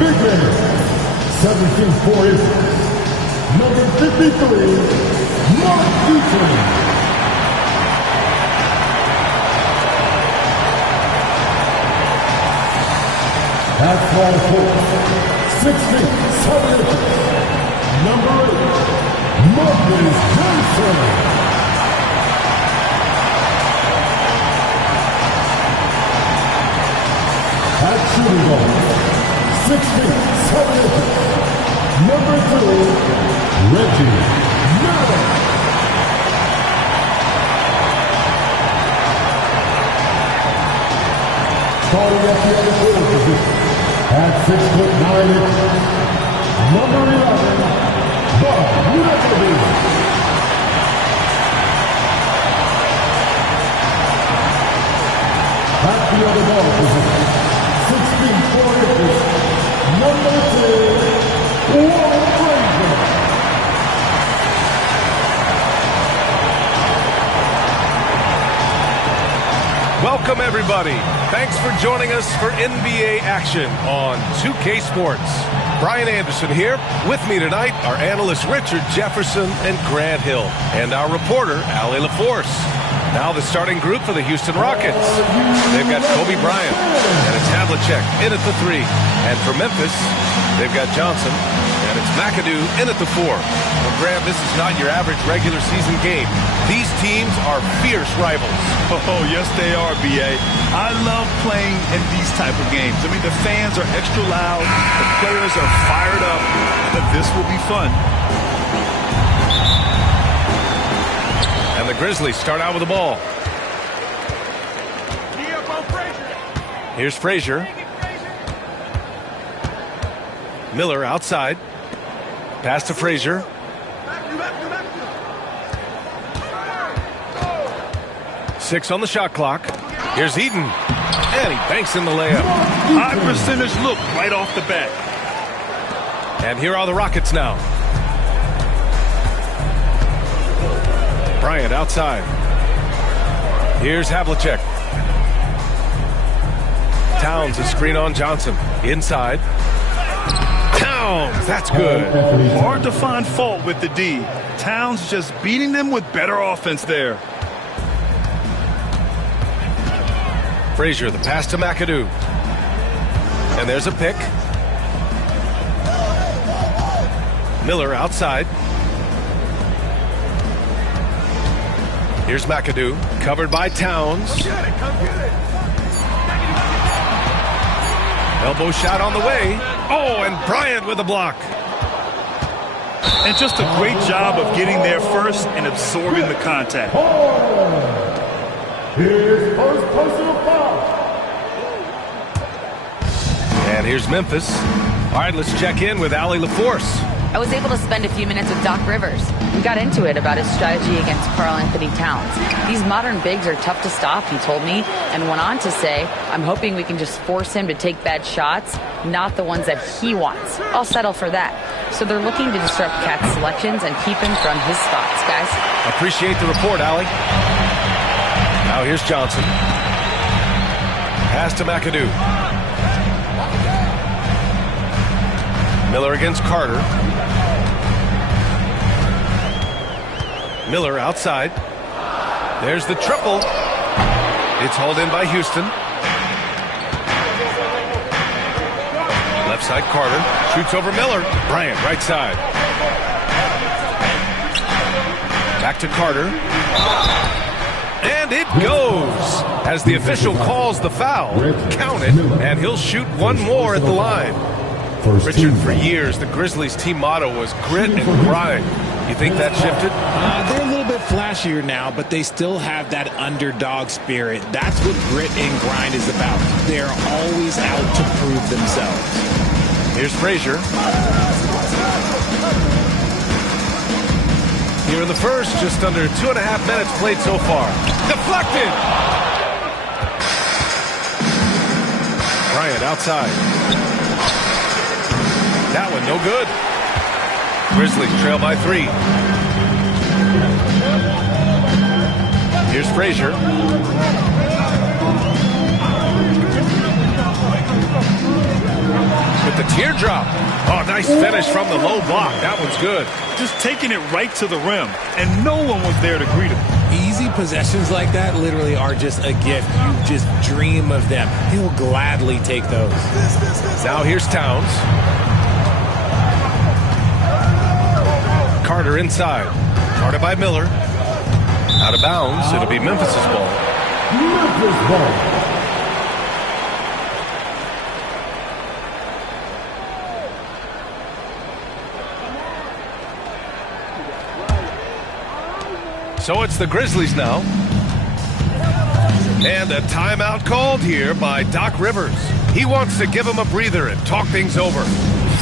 big man, 17-4 inches, number 53, Mark Eaton. At small forward, 6 feet 7 inches, number 8, Marcus Johnson. At shooting guard, 6 feet 7 inches, number 2, Reggie Miller. Starting at the other forward position, at 6 foot 9 inches, number 11, Bob Newton. At the other guard position, 6 feet 4 inches, number 2, Walt Frazier. Welcome, everybody. Thanks for joining us for NBA action on 2K Sports. Brian Anderson here. With me tonight are analysts Richard Jefferson and Grant Hill, and our reporter, Allie LaForce. Now the starting group for the Houston Rockets. They've got Kobe Bryant, and it's Havlicek in at the 3. And for Memphis, they've got Johnson, and it's McAdoo in at the 4. Well, Graham, this is not your average regular season game. These teams are fierce rivals. Oh, yes, they are, B.A. I love playing in these type of games. I mean, the fans are extra loud. The players are fired up. But this will be fun. And the Grizzlies start out with the ball. Here's Frazier. Miller outside. Pass to Frazier. Six on the shot clock. Here's Eden. And he banks in the layup. High percentage look right off the bat. And here are the Rockets now. Bryant outside. Here's Havlicek. Towns a screen on Johnson. Inside. Towns, that's good. Hard to find fault with the D. Towns just beating them with better offense there. Frazier, the pass to McAdoo. And there's a pick. Miller outside. Here's McAdoo, covered by Towns. Elbow shot on the way. Oh, and Bryant with a block. And just a great job of getting there first and absorbing the contact. Here's first personal foul. And here's Memphis. All right, let's check in with Allie LaForce. I was able to spend a few minutes with Doc Rivers. We got into it about his strategy against Karl Anthony Towns. These modern bigs are tough to stop, he told me, and went on to say, I'm hoping we can just force him to take bad shots, not the ones that he wants. I'll settle for that. So they're looking to disrupt Cat's selections and keep him from his spots, guys. Appreciate the report, Allie. Now here's Johnson. Pass to McAdoo. Miller against Carter. Miller outside. There's the triple. It's hauled in by Houston. Left side Carter. Shoots over Miller. Bryant right side. Back to Carter. And it goes. As the official calls the foul, count it, and he'll shoot one more at the line. Richard, for years, the Grizzlies' team motto was grit and grind. You think that shifted? They're a little bit flashier now, but they still have that underdog spirit. That's what grit and grind is about. They're always out to prove themselves. Here's Frazier. Here in the first, just under 2.5 minutes played so far. Deflected! Bryant outside. That one no good. Grizzlies trail by 3. Here's Frazier. With the teardrop. Oh, nice finish from the low block. That one's good. Just taking it right to the rim, and no one was there to greet him. Easy possessions like that literally are just a gift. You just dream of them. He'll gladly take those. Now here's Towns. Carter inside. Guarded by Miller. Out of bounds. It'll be Memphis's ball. Memphis ball. So it's the Grizzlies now. And a timeout called here by Doc Rivers. He wants to give them a breather and talk things over.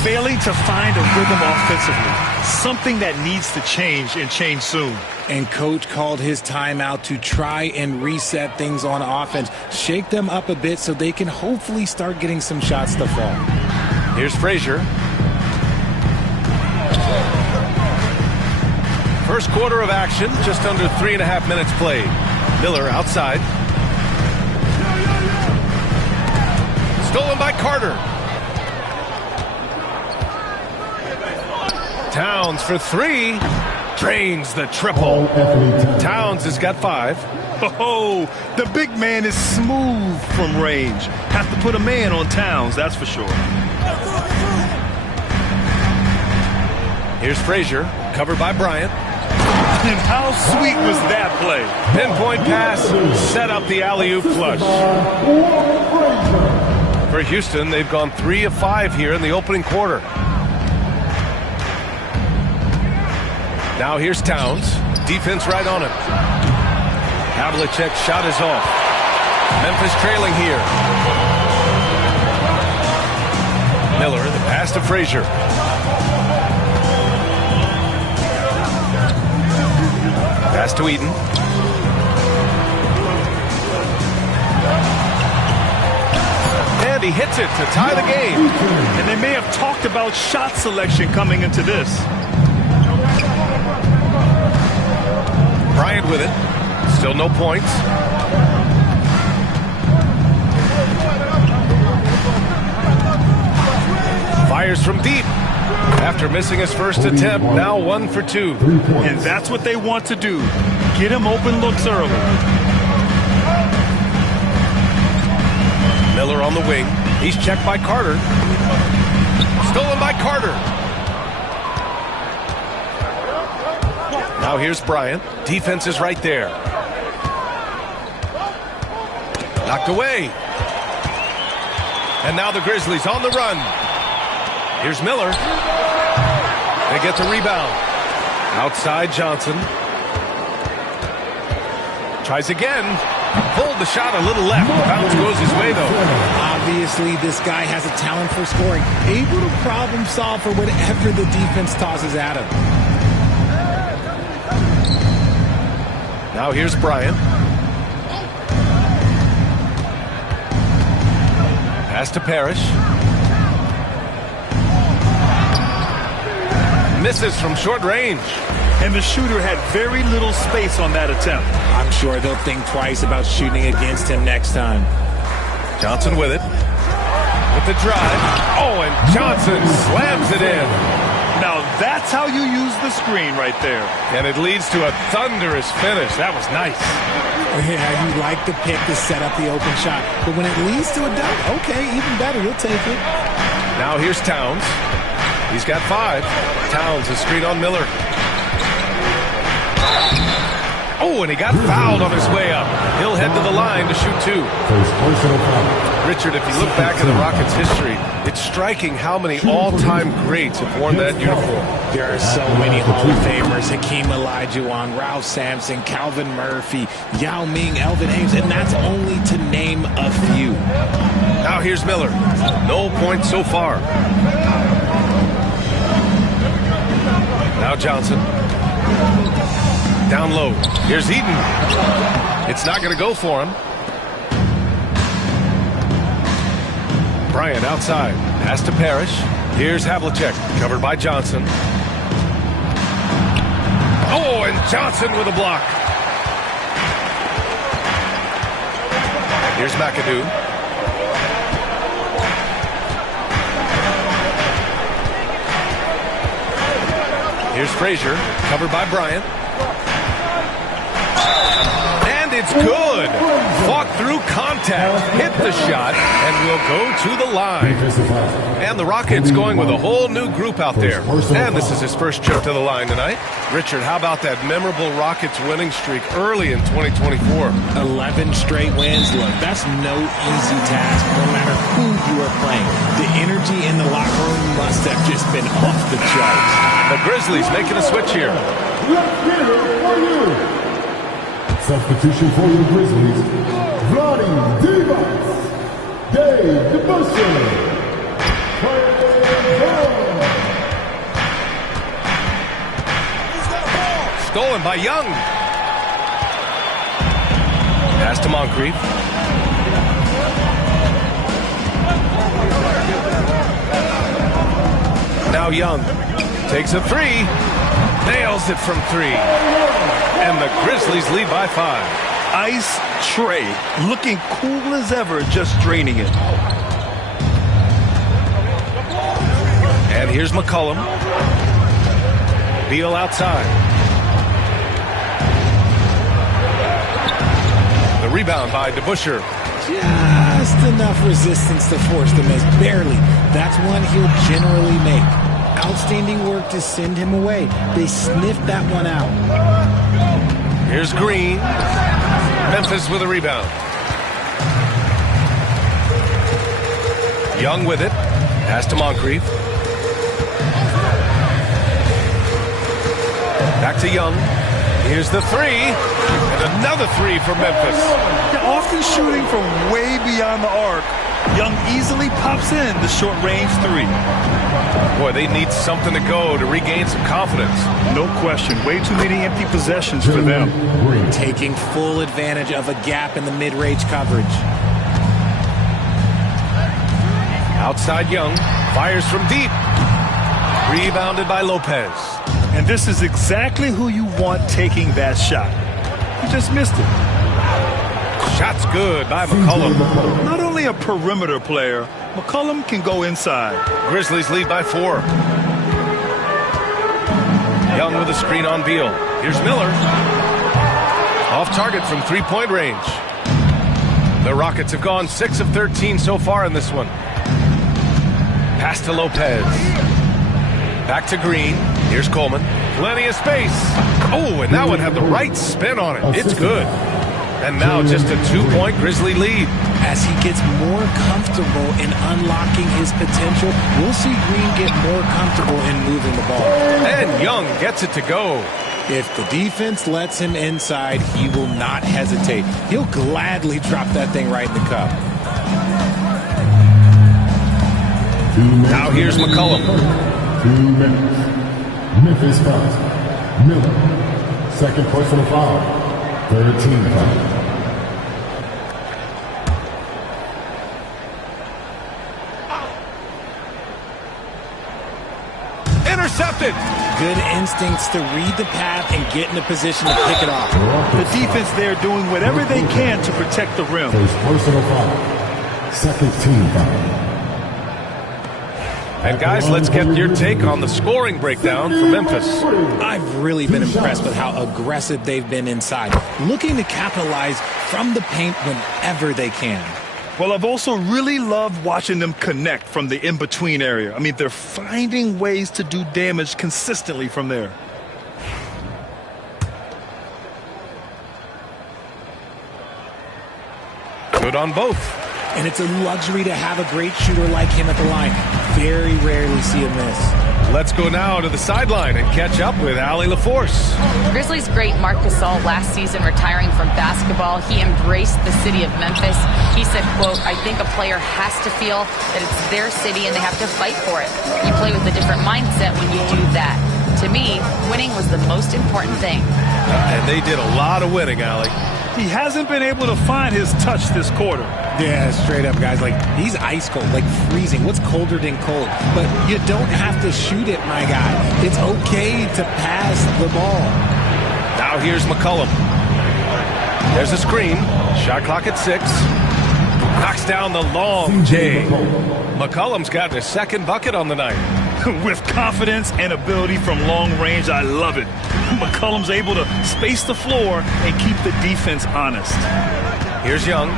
Failing to find a rhythm offensively. Something that needs to change and change soon. And coach called his timeout to try and reset things on offense. Shake them up a bit so they can hopefully start getting some shots to fall. Here's Frazier. First quarter of action, just under 3.5 minutes played. Miller outside. Stolen by Carter. Towns for three. Drains the triple. Towns has got 5. Oh, the big man is smooth from range. Have to put a man on Towns, that's for sure. Here's Frazier, covered by Bryant. And how sweet was that play? Pinpoint pass, set up the alley-oop flush. For Houston, they've gone 3 of 5 here in the opening quarter. Now here's Towns. Defense right on him. Havlicek's shot is off. Memphis trailing here. Miller, the pass to Frazier. Pass to Eaton. And he hits it to tie the game. And they may have talked about shot selection coming into this. Bryant with it. Still no points. Fires from deep. After missing his first attempt, now 1 for 2. And that's what they want to do. Get him open looks early. Miller on the wing. He's checked by Carter. Stolen by Carter. Now here's Bryant. Defense is right there. Knocked away. And now the Grizzlies on the run. Here's Miller. They get the rebound. Outside Johnson. Tries again. Pulled the shot a little left. Bounce goes his way, though. Obviously, this guy has a talent for scoring. Able to problem solve for whatever the defense tosses at him. Now here's Bryant. Pass to Parrish. Misses from short range. And the shooter had very little space on that attempt. I'm sure they'll think twice about shooting against him next time. Johnson with it. With the drive. Oh, and Johnson slams it in. Now that's how you use the screen right there. And it leads to a thunderous finish. That was nice. Yeah, you like the pick to set up the open shot. But when it leads to a dunk, okay, even better. You'll take it. Now here's Towns. He's got 5. Towns is screen on Miller. Oh, and he got fouled on his way up. He'll head to the line to shoot 2. Richard, if you look back at the Rockets' history, it's striking how many all-time greats have worn that uniform. There are so many Hall of Famers. Hakeem Olajuwon, Ralph Sampson, Calvin Murphy, Yao Ming, Elvin Hayes, and that's only to name a few. Now here's Miller. No points so far. Now Johnson. Down low. Here's Eaton. It's not going to go for him. Bryant outside. Pass to Parrish. Here's Havlicek. Covered by Johnson. Oh, and Johnson with a block. Here's McAdoo. Here's Frazier, covered by Bryant. And it's good. Fought through contact, hit the shot, and will go to the line. And the Rockets going with a whole new group out there. And this is his first trip to the line tonight. Richard, how about that memorable Rockets winning streak early in 2024? 11 straight wins. Look, that's no easy task, no matter who you are playing. The energy in the locker room must have just been off the charts. The Grizzlies making a switch here. Let's get it for you. Substitution for the Grizzlies. Vlade Divac. Dave DeBusser. Stolen by Young. Pass to Moncrief. Now Young takes a three. Nails it from three. And the Grizzlies lead by 5. Ice Trey looking cool as ever, just draining it. And here's McCollum. Beal outside. The rebound by DeBuscher. Just enough resistance to force the miss. Barely. That's one he'll generally make. Outstanding work to send him away. They sniffed that one out. Here's Green. Memphis with a rebound. Young with it. Pass to Moncrief. Back to Young. Here's the three. And another three for Memphis. They're often shooting from way beyond the arc. Young easily pops in the short-range three. Boy, they need something to go to regain some confidence. No question. Way too many empty possessions for them. Taking full advantage of a gap in the mid-range coverage. Outside Young. Fires from deep. Rebounded by Lopez. And this is exactly who you want taking that shot. He just missed it. Shot's good by McCollum. Not only a perimeter player, McCollum can go inside. Grizzlies lead by 4. Young with a screen on Beal. Here's Miller. Off target from three-point range. The Rockets have gone 6 of 13 so far in this one. Pass to Lopez. Back to Green. Here's Coleman. Plenty of space. Oh, and that one had the right spin on it. It's good. And now just a 2-point Grizzly lead. As he gets more comfortable in unlocking his potential, we'll see Green get more comfortable in moving the ball. And Young gets it to go. If the defense lets him inside, he will not hesitate. He'll gladly drop that thing right in the cup. Now here's McCollum. 2 minutes. Memphis fouls. Miller. Second personal foul. 13 foul. Intercepted. Good instincts to read the path and get in a position to pick it off. The defense there doing whatever they can to protect the rim. First personal foul. Second team foul. And guys, let's get your take on the scoring breakdown for Memphis. I've really been impressed with how aggressive they've been inside, looking to capitalize from the paint whenever they can. Well, I've also really loved watching them connect from the in-between area. I mean, they're finding ways to do damage consistently from there. Good on both. And it's a luxury to have a great shooter like him at the line. Very rarely see a miss. Let's go now to the sideline and catch up with Allie LaForce. Grizzlies great Marc Gasol last season retiring from basketball. He embraced the city of Memphis. He said, quote, "I think a player has to feel that it's their city and they have to fight for it. You play with a different mindset when you do that. To me, winning was the most important thing." And they did a lot of winning, Allie. He hasn't been able to find his touch this quarter. Yeah, straight up, guys. Like, he's ice cold, like freezing. What's colder than cold? But you don't have to shoot it, my guy. It's okay to pass the ball. Now here's McCollum. There's a screen. Shot clock at 6. Knocks down the long J. McCollum's got his second bucket on the night. With confidence and ability from long range, I love it. McCollum's able to space the floor and keep the defense honest. Here's Young.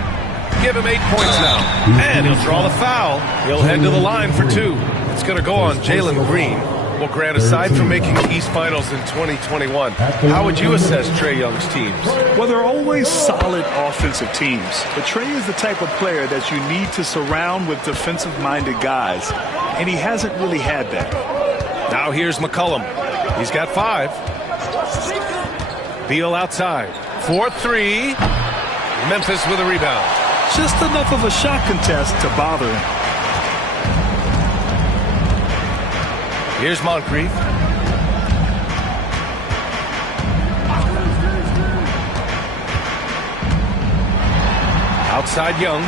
Give him 8 points now. And he'll draw the foul. He'll head to the line for 2. It's going to go on Jalen Green. Well, Grant, aside from making the East Finals in 2021, how would you assess Trae Young's teams? Well, they're always solid offensive teams. But Trae is the type of player that you need to surround with defensive-minded guys. And he hasn't really had that. Now here's McCollum. He's got 5. Beal outside. 4-3. Memphis with a rebound. Just enough of a shot contest to bother him. Here's Moncrief. Outside Young.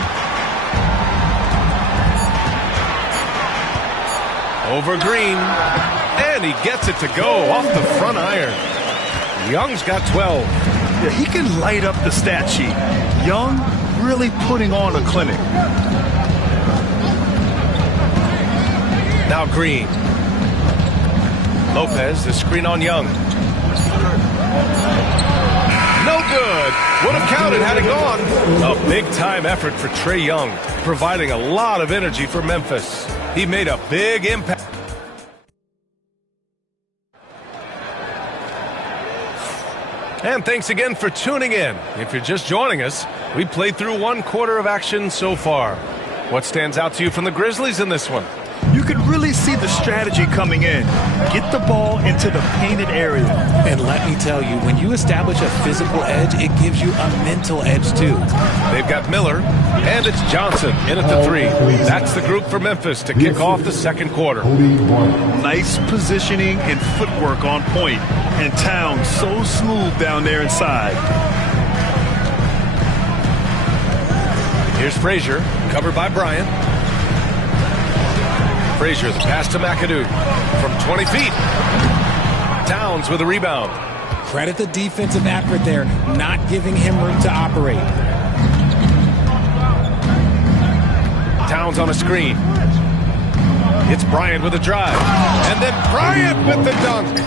Over Green. And he gets it to go off the front iron. Young's got 12. Yeah, he can light up the stat sheet. Young really putting on a clinic. Now Green. Lopez, the screen on Young. No good. Would have counted had it gone. A big-time effort for Trae Young, providing a lot of energy for Memphis. He made a big impact. And thanks again for tuning in. If you're just joining us, we played through 1 quarter of action so far. What stands out to you from the Grizzlies in this one? You can really see the strategy coming in. Get the ball into the painted area. And let me tell you, when you establish a physical edge, it gives you a mental edge too. They've got Miller, and it's Johnson in at the 3. That's the group for Memphis to kick off the second quarter. Nice positioning and footwork on point. And Towns so smooth down there inside. Here's Frazier, covered by Bryant. Frazier, the pass to McAdoo from 20 feet. Towns with a rebound. Credit the defensive effort there, not giving him room to operate. Towns on a screen. It's Bryant with a drive. And then Bryant with the dunk.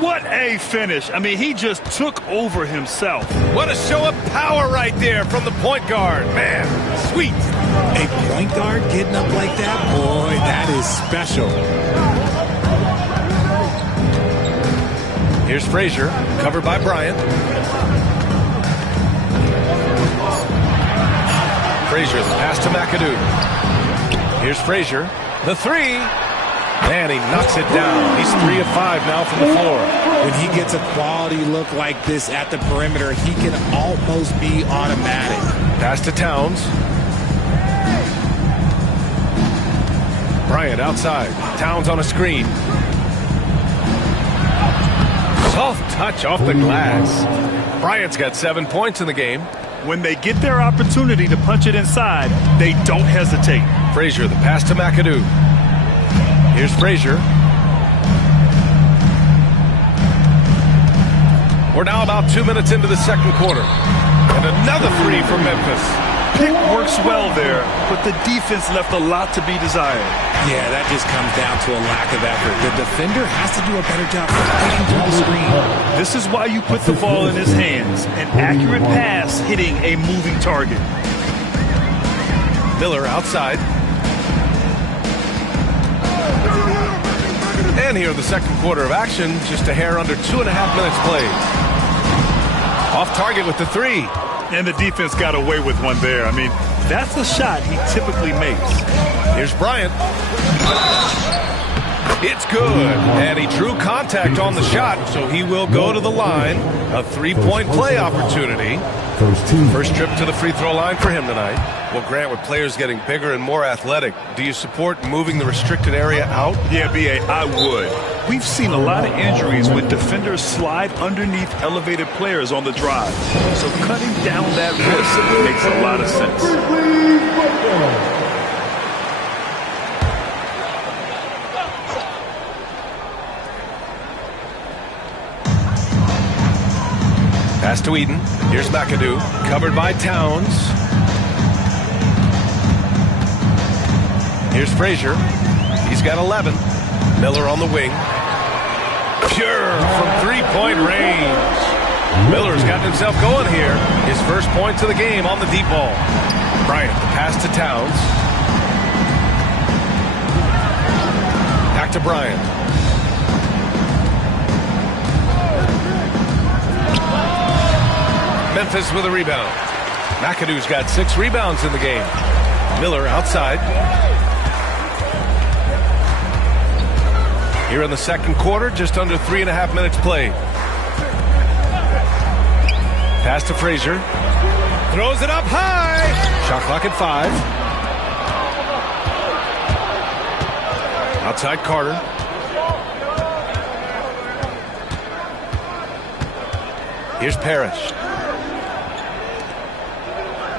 What a finish. I mean, he just took over himself. What a show of power right there from the point guard. Man, sweet. A point guard getting up like that? Boy, that is special. Here's Frazier, covered by Bryant. Frazier, the pass to McAdoo. Here's Frazier, the 3. And he knocks it down. He's 3 of 5 now from the floor. When he gets a quality look like this at the perimeter, he can almost be automatic. Pass to Towns. Bryant outside. Towns on a screen. Soft touch off the glass. Bryant's got 7 points in the game. When they get their opportunity to punch it inside, they don't hesitate. Frazier, the pass to McAdoo. Here's Frazier. We're now about 2 minutes into the second quarter. And another 3 for Memphis. Pick works well there, but the defense left a lot to be desired. Yeah, that just comes down to a lack of effort. The defender has to do a better job fighting through the screen. This is why you put the ball in his hands. An accurate pass hitting a moving target. Miller outside. And here in the second quarter of action, just a hair under 2.5 minutes played. Off target with the 3. And the defense got away with one there. I mean, that's a shot he typically makes. Here's Bryant. It's good. And he drew contact on the shot, so he will go to the line. A 3-point play opportunity. First trip to the free throw line for him tonight. Well, Grant, with players getting bigger and more athletic, do you support moving the restricted area out? Yeah, B.A., I would. We've seen a lot of injuries when defenders slide underneath elevated players on the drive. So cutting down that risk makes a lot of sense. Pass to Eden. Here's McAdoo, covered by Towns. Here's Frazier. He's got 11. Miller on the wing. Pure from three-point range. Miller's gotten himself going here. His first points of the game on the deep ball. Bryant, the pass to Towns. Back to Bryant. Memphis with a rebound. McAdoo's got 6 rebounds in the game. Miller outside. Here in the second quarter, just under 3.5 minutes played. Pass to Frazier. Throws it up high. Shot clock at 5. Outside Carter. Here's Parrish.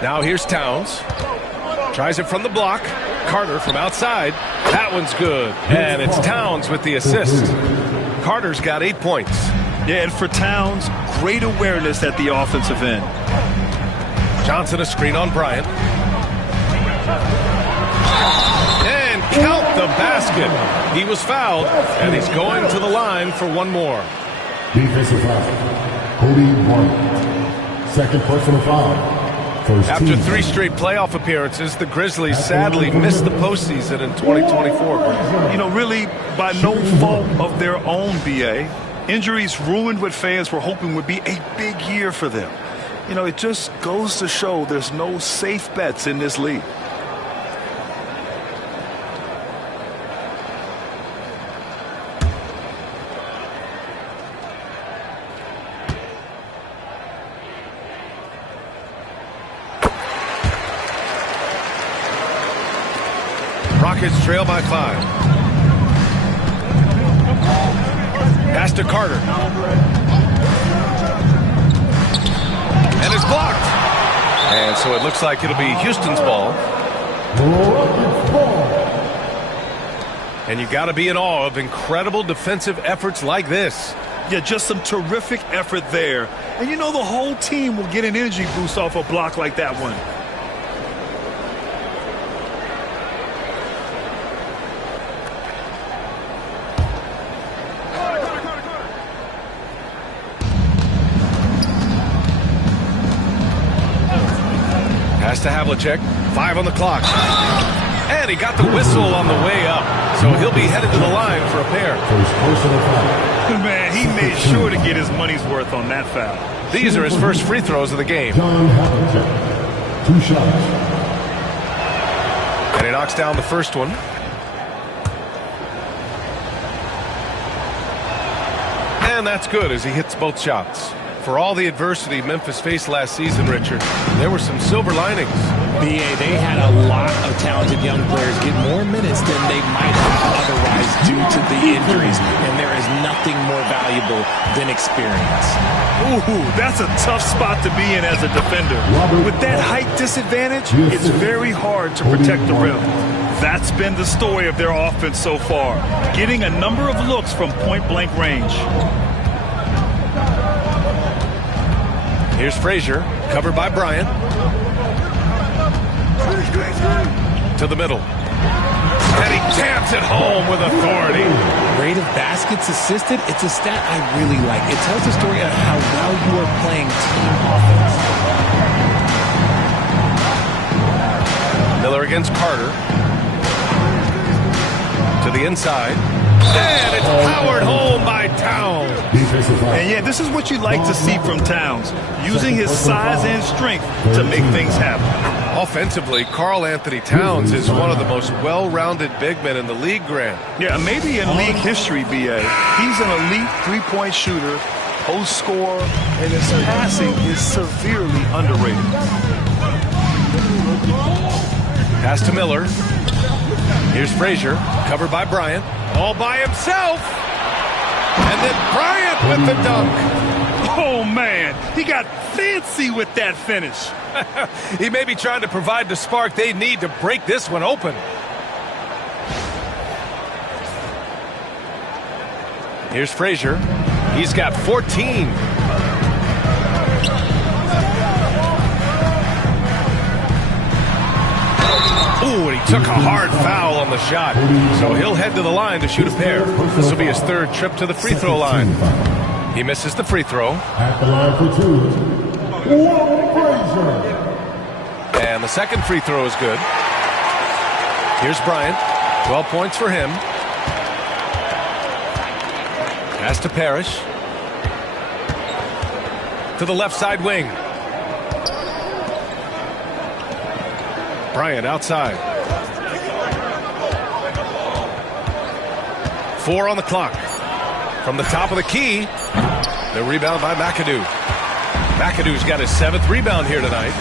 Now here's Towns. Tries it from the block. Carter from outside. That one's good. And it's Towns with the assist. Carter's got 8 points. Yeah, and for Towns, great awareness at the offensive end. Johnson a screen on Bryant. And count the basket. He was fouled, and he's going to the line for one more. Defensive foul. Cody Martin. Second personal foul. After 3 straight playoff appearances, the Grizzlies sadly missed the postseason in 2024. You know, really by no fault of their own, BA. Injuries ruined what fans were hoping would be a big year for them. You know, it just goes to show there's no safe bets in this league. Rockets trail by 5. Pass to Carter. And it's blocked. And so it looks like it'll be Houston's ball. And you got to be in awe of incredible defensive efforts like this. Yeah, just some terrific effort there. And you know the whole team will get an energy boost off a block like that one. Pass to Havlicek. 5 on the clock. And he got the whistle on the way up. So he'll be headed to the line for a pair. Man, he made sure to get his money's worth on that foul. These are his first free throws of the game. John Havlicek. 2 shots. And he knocks down the first one. And that's good as he hits both shots. For all the adversity Memphis faced last season, Richard, there were some silver linings. BA, they had a lot of talented young players get more minutes than they might have otherwise due to the injuries, and there is nothing more valuable than experience. Ooh, that's a tough spot to be in as a defender. With that height disadvantage, it's very hard to protect the rim. That's been the story of their offense so far, getting a number of looks from point-blank range. Here's Frazier, covered by Bryant. To the middle. And he jams it home with authority. Rate of baskets assisted, it's a stat I really like. It tells the story of how well you are playing team offense. Miller against Carter. To the inside. And it's powered home by Towns. And yeah, this is what you like to see from Towns, using his size and strength to make things happen. Offensively, Karl Anthony Towns is one of the most well-rounded big men in the league, Grant. Yeah, maybe in league history, BA. He's an elite three-point shooter, post scorer, and his passing is severely underrated. Pass to Miller. Here's Frazier, covered by Bryant. All by himself. And then Bryant with the dunk. Oh, man. He got fancy with that finish. He may be trying to provide the spark they need to break this one open. Here's Frazier. He's got 14. Ooh, and he took a hard foul on on the shot. So he'll head to the line to shoot a pair. This will be his third trip to the free throw line. He misses the free throw. At the line for two, Walt Frazier. And the second free throw is good. Here's Bryant. 12 points for him. Pass to Parrish. To the left side wing. Bryant outside. 4 on the clock. From the top of the key, the rebound by McAdoo. McAdoo's got his 7th rebound here tonight.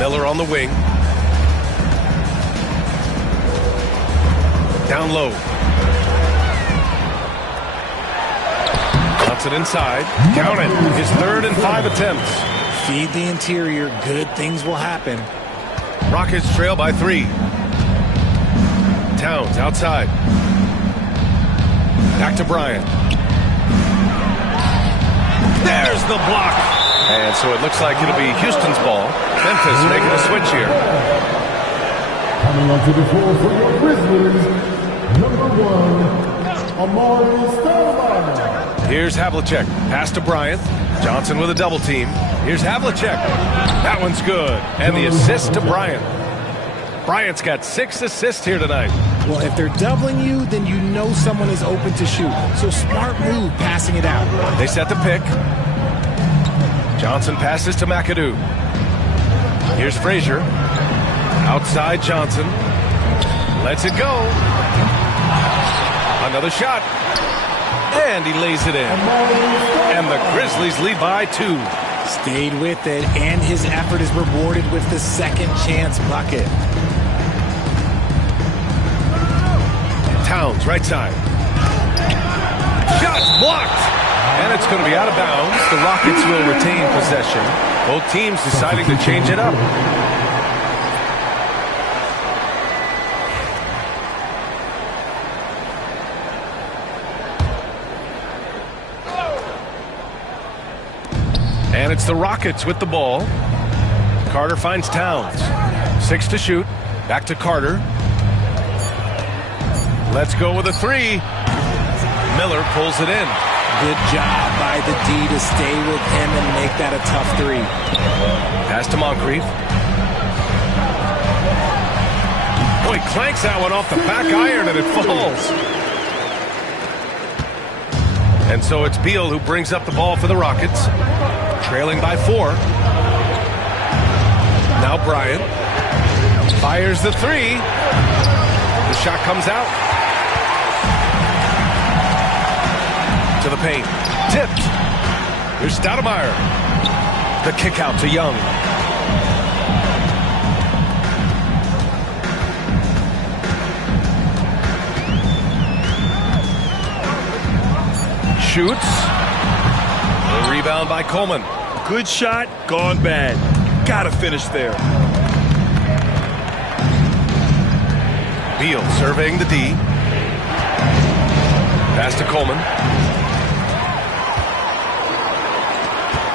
Miller on the wing. Down low. Johnson inside. Count it. His 3rd and 5 attempts. Feed the interior. Good things will happen. Rockets trail by 3. Towns outside. Back to Bryant. There's the block. And so it looks like it'll be Houston's ball. Memphis making a switch here. Coming onto the floor for your Grizzlies, number 1, Amari Stoudemire. Here's Havlicek. Pass to Bryant. Johnson with a double team. Here's Havlicek. That one's good. And the assist to Bryant. Bryant's got 6 assists here tonight. Well, if they're doubling you, then you know someone is open to shoot. So smart move passing it out. They set the pick. Johnson passes to McAdoo. Here's Frazier. Outside Johnson. Lets it go. Another shot. And he lays it in. And the Grizzlies lead by 2. Stayed with it, and his effort is rewarded with the second chance bucket. Towns, right side. Shots blocked. And it's going to be out of bounds. The Rockets will retain possession. Both teams deciding to change it up. And it's the Rockets with the ball. Carter finds Towns. 6 to shoot. Back to Carter. Let's go with a 3. Miller pulls it in. Good job by the D to stay with him and make that a tough 3. Pass to Moncrief. Boy, clanks that one off the back iron and it falls. And so it's Beal who brings up the ball for the Rockets. Trailing by 4. Now Bryant. Fires the 3. The shot comes out. To the paint. Tipped. Here's Stoudemire. The kick out to Young. Shoots. A rebound by Coleman. Good shot, gone bad. Gotta finish there. Beal surveying the D. Pass to Coleman.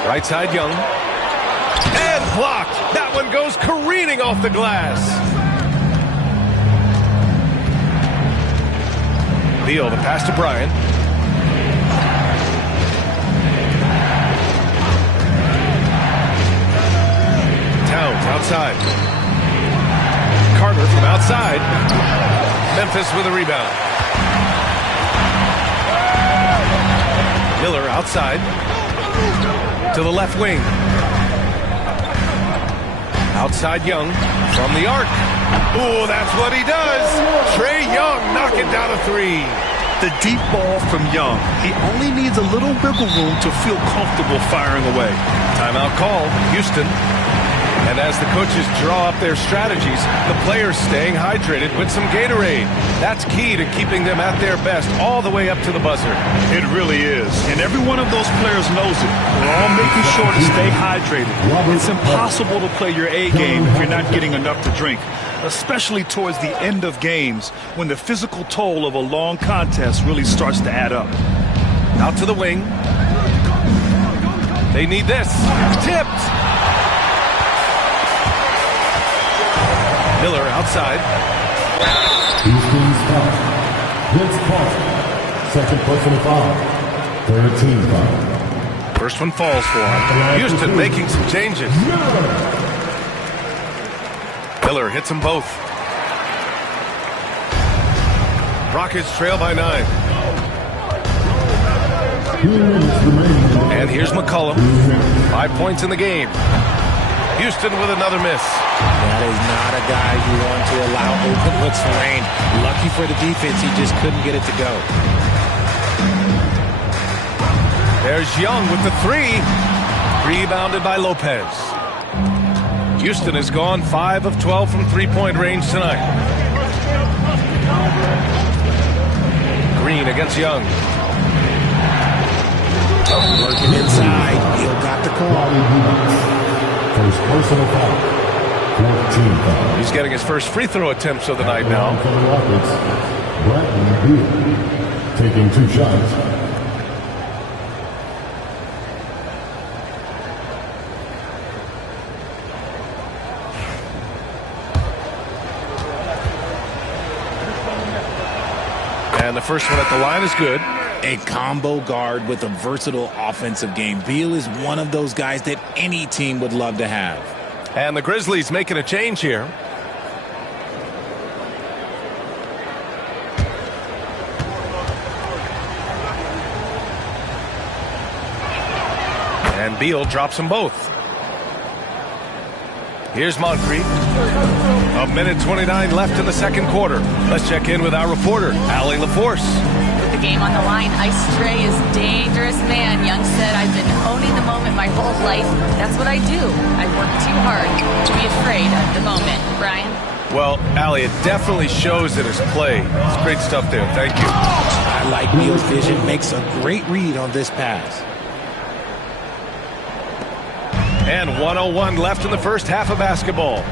Right side Young. And blocked. That one goes careening off the glass. Beal, the pass to Bryant. Towns outside. Carter from outside. Memphis with a rebound. Miller outside. To the left wing. Outside Young from the arc. Oh, that's what he does. Trae Young knocking down a 3. The deep ball from Young. He only needs a little wiggle room to feel comfortable firing away. Timeout call, Houston. And as the coaches draw up their strategies, the players staying hydrated with some Gatorade. That's key to keeping them at their best all the way up to the buzzer. It really is. And every one of those players knows it. We're all making sure to stay hydrated. It's impossible to play your A game if you're not getting enough to drink, especially towards the end of games when the physical toll of a long contest really starts to add up. Out to the wing. They need this. Tipped. Miller outside. Houston's foul. Vince Carter. Second personal foul. Third team foul. First one falls for him. Houston making some changes. Miller hits them both. Rockets trail by 9. And here's McCollum. 5 points in the game. Houston with another miss. That is not a guy you want to allow open looks for rain. Lucky for the defense, he just couldn't get it to go. There's Young with the 3. Rebounded by Lopez. Houston has gone 5 of 12 from three-point range tonight. Green against Young. Working inside. He'll got the call. First personal foul. 14 foul. He's getting his first free throw attempts of the night now. For the Rockets, Bradley Beal taking 2 shots. And the first one at the line is good. A combo guard with a versatile offensive game. Beal is one of those guys that any team would love to have. And the Grizzlies making a change here. And Beal drops them both. Here's Moncrief. A minute 29 left in the second quarter. Let's check in with our reporter, Allie LaForce. With the game on the line, Ice Trey is dangerous man. Young said, I've been owning the moment my whole life. That's what I do. I work too hard to be afraid of the moment. Brian? Well, Allie, it definitely shows in his play. It's great stuff there. Thank you. I like Beal's vision. Makes a great read on this pass. And 1:01 left in the first half of basketball.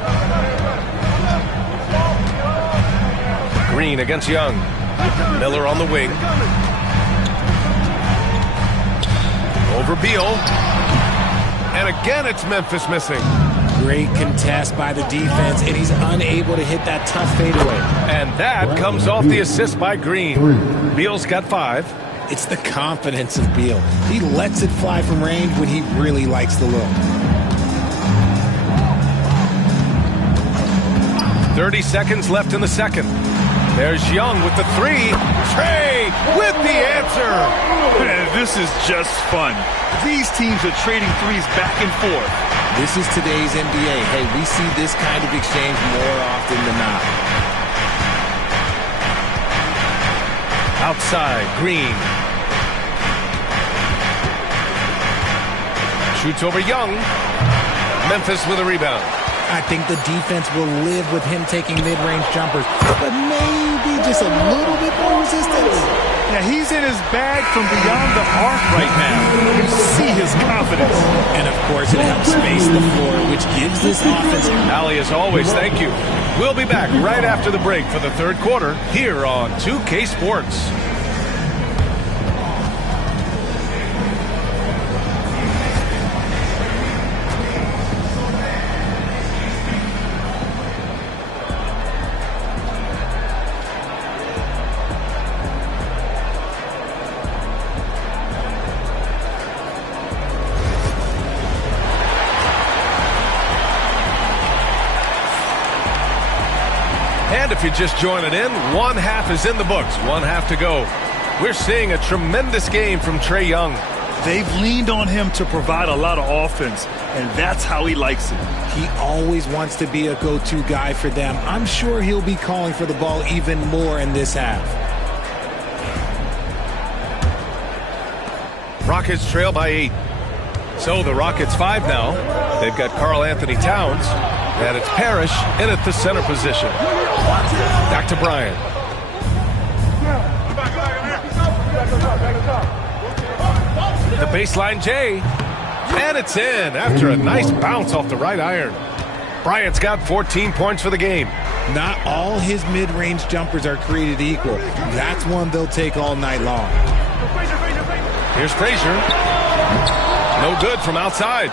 Green against Young. Miller on the wing. Over Beal. And again, it's Memphis missing. Great contest by the defense, and he's unable to hit that tough fadeaway. And that comes off the assist by Green. Beal's got 5. It's the confidence of Beal. He lets it fly from range when he really likes the look. 30 seconds left in the second. There's Young with the 3. Trey with the answer. Man, this is just fun. These teams are trading threes back and forth. This is today's NBA. Hey, we see this kind of exchange more often than not. Outside, Green. Shoots over Young. Memphis with a rebound. I think the defense will live with him taking mid-range jumpers, but maybe just a little bit more resistance. Yeah, he's in his bag from beyond the arc right now. You see his confidence. And, of course, it helps space the floor, which gives this offense... Allie, as always, thank you. We'll be back right after the break for the third quarter here on 2K Sports. And if you're just joining in, one half is in the books, one half to go. We're seeing a tremendous game from Trae Young. They've leaned on him to provide a lot of offense, and that's how he likes it. He always wants to be a go-to guy for them. I'm sure he'll be calling for the ball even more in this half. Rockets trail by 8. So the Rockets 5 now. They've got Karl Anthony Towns, and it's Parrish in at the center position. Back to Bryant. The baseline J, and it's in after a nice bounce off the right iron. Bryant's got 14 points for the game. Not all his mid-range jumpers are created equal. That's one they'll take all night long. Here's Frazier. No good from outside.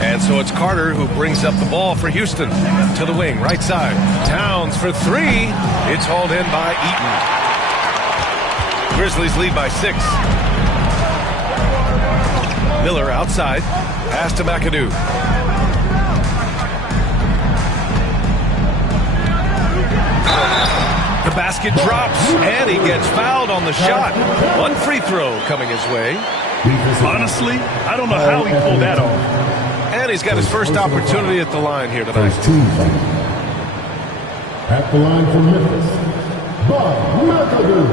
And so it's Carter who brings up the ball for Houston. To the wing, right side. Towns for three. It's hauled in by Eaton. Grizzlies lead by 6. Miller outside. Pass to McAdoo. The basket drops, and he gets fouled on the shot. One free throw coming his way. Honestly, I don't know how he pulled that off. And he's got his first opportunity at the line here tonight. At the line for Memphis, Bob McAdoo.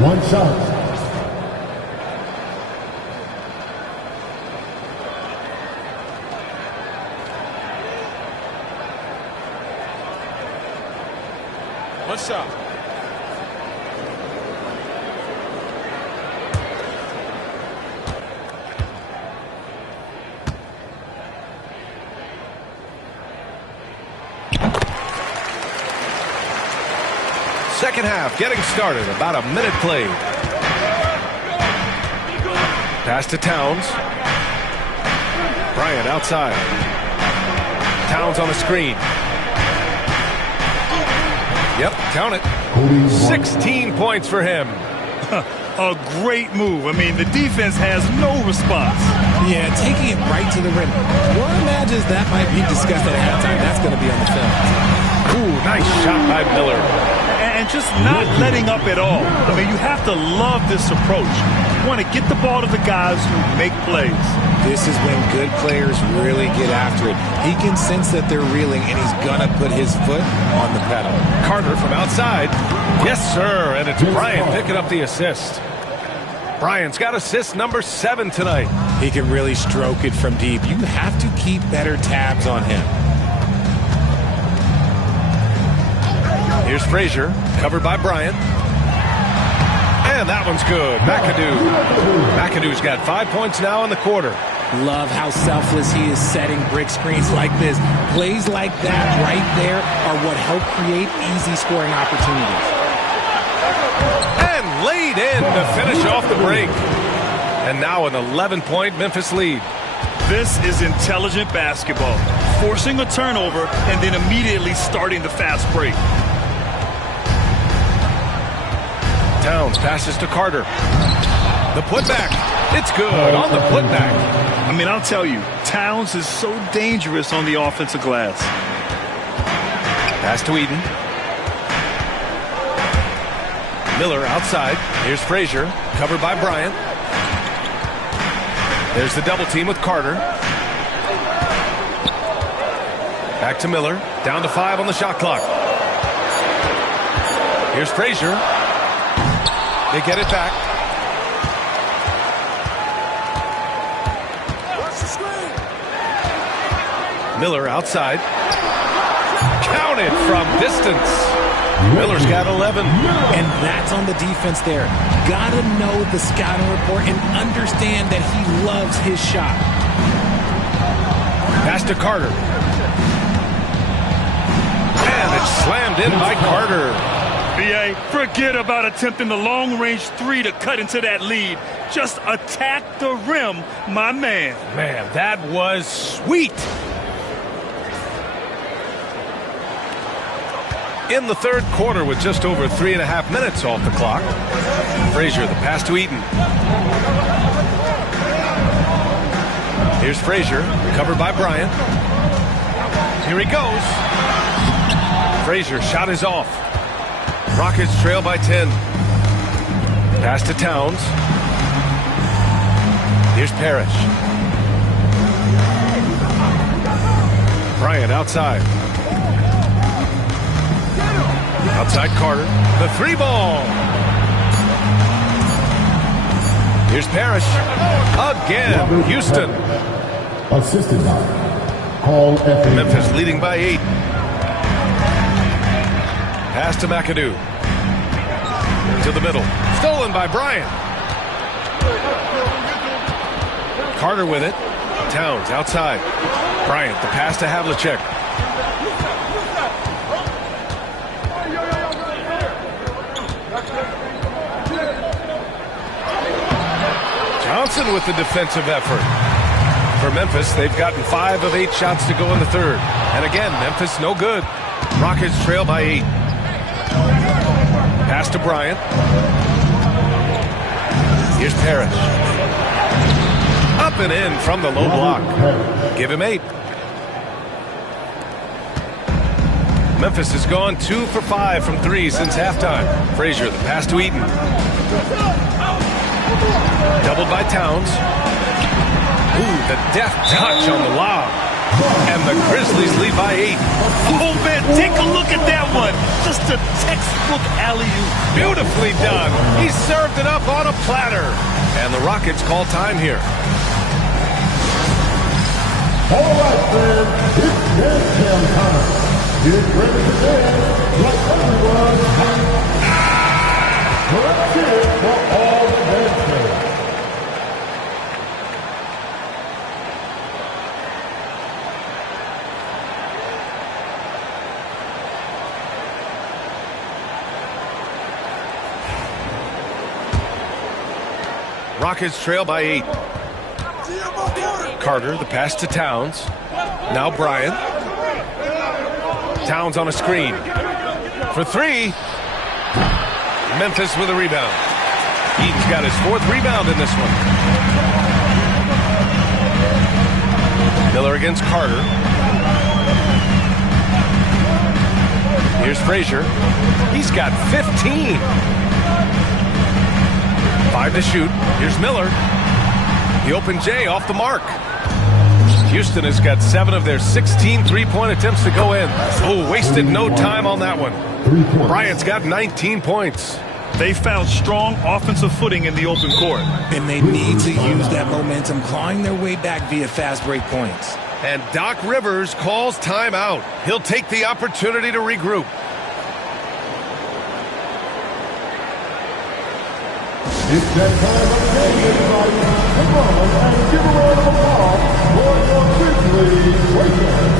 One shot. What's up? Second half getting started. About a minute played. Pass to Towns. Bryant outside. Towns on a screen. Yep, count it. 16 points for him. A great move. I mean, the defense has no response. Yeah, taking it right to the rim. One imagines that might be discussed at halftime. That's going to be on the film. Ooh, nice shot by Miller. And just not letting up at all. I mean, you have to love this approach. You want to get the ball to the guys who make plays. This is when good players really get after it. He can sense that they're reeling, and he's going to put his foot on the pedal. Carter from outside. Yes, sir. And it's Bryant picking up the assist. Bryant's got assist number 7 tonight. He can really stroke it from deep. You have to keep better tabs on him. Here's Frazier, covered by Bryant. And that one's good. McAdoo. McAdoo's got 5 points now in the quarter. Love how selfless he is setting brick screens like this. Plays like that right there are what help create easy scoring opportunities. And laid in to finish off the break. And now an 11-point Memphis lead. This is intelligent basketball. Forcing a turnover and then immediately starting the fast break. Towns passes to Carter. The putback. It's good on the putback. I mean, I'll tell you, Towns is so dangerous on the offensive glass. Pass to Eden. Miller outside. Here's Frazier, covered by Bryant. There's the double team with Carter. Back to Miller. Down to 5 on the shot clock. Here's Frazier. They get it back. Miller outside. Counted from distance. Miller's got 11. And that's on the defense there. Gotta know the scouting report and understand that he loves his shot. Pass to Carter. And it's slammed in by Carter. BA, forget about attempting the long-range 3 to cut into that lead. Just attack the rim, my man. Man, that was sweet. In the third quarter with just over 3.5 minutes off the clock. Frazier, the pass to Eaton. Here's Frazier, covered by Bryant. Here he goes. Frazier, shot is off. Rockets trail by 10. Pass to Towns. Here's Parrish. Bryant outside. Outside Carter. The 3 ball. Here's Parrish. Again. Houston. Assisted by Call F. Memphis leading by 8. Pass to McAdoo. To the middle. Stolen by Bryant. Carter with it. Towns outside. Bryant, the pass to Havlicek. Johnson with the defensive effort. For Memphis, they've gotten 5 of 8 shots to go in the third. And again, Memphis no good. Rockets trail by 8. Pass to Bryant. Here's Parrish. Up and in from the low block. Give him 8. Memphis has gone 2 for 5 from 3 since halftime. Frazier, the pass to Eaton. Doubled by Towns. Ooh, the deft touch on the lob. And the Grizzlies lead by 8. Oh, man, take a look at that one. Just a textbook alley-oop. Beautifully done. He served it up on a platter. And the Rockets call time here. All right, fans, it's dance time. Get ready to dance like everyone. Let's hear it for all the dancers. Rockets trail by 8. Carter, the pass to Towns. Now Bryant. Towns on a screen. For 3. Memphis with a rebound. Eaton's got his 4th rebound in this one. Miller against Carter. Here's Frazier. He's got 15. 5 to shoot. Here's Miller. The open J off the mark. Houston has got 7 of their 16 three-point attempts to go in. Oh, wasted no time on that one. Bryant's got 19 points. They found strong offensive footing in the open court. And they need to use that momentum, clawing their way back via fast break points. And Doc Rivers calls timeout. He'll take the opportunity to regroup. It's that time of day, everybody. Come on and give a round of applause for your Grizzlies Lakers.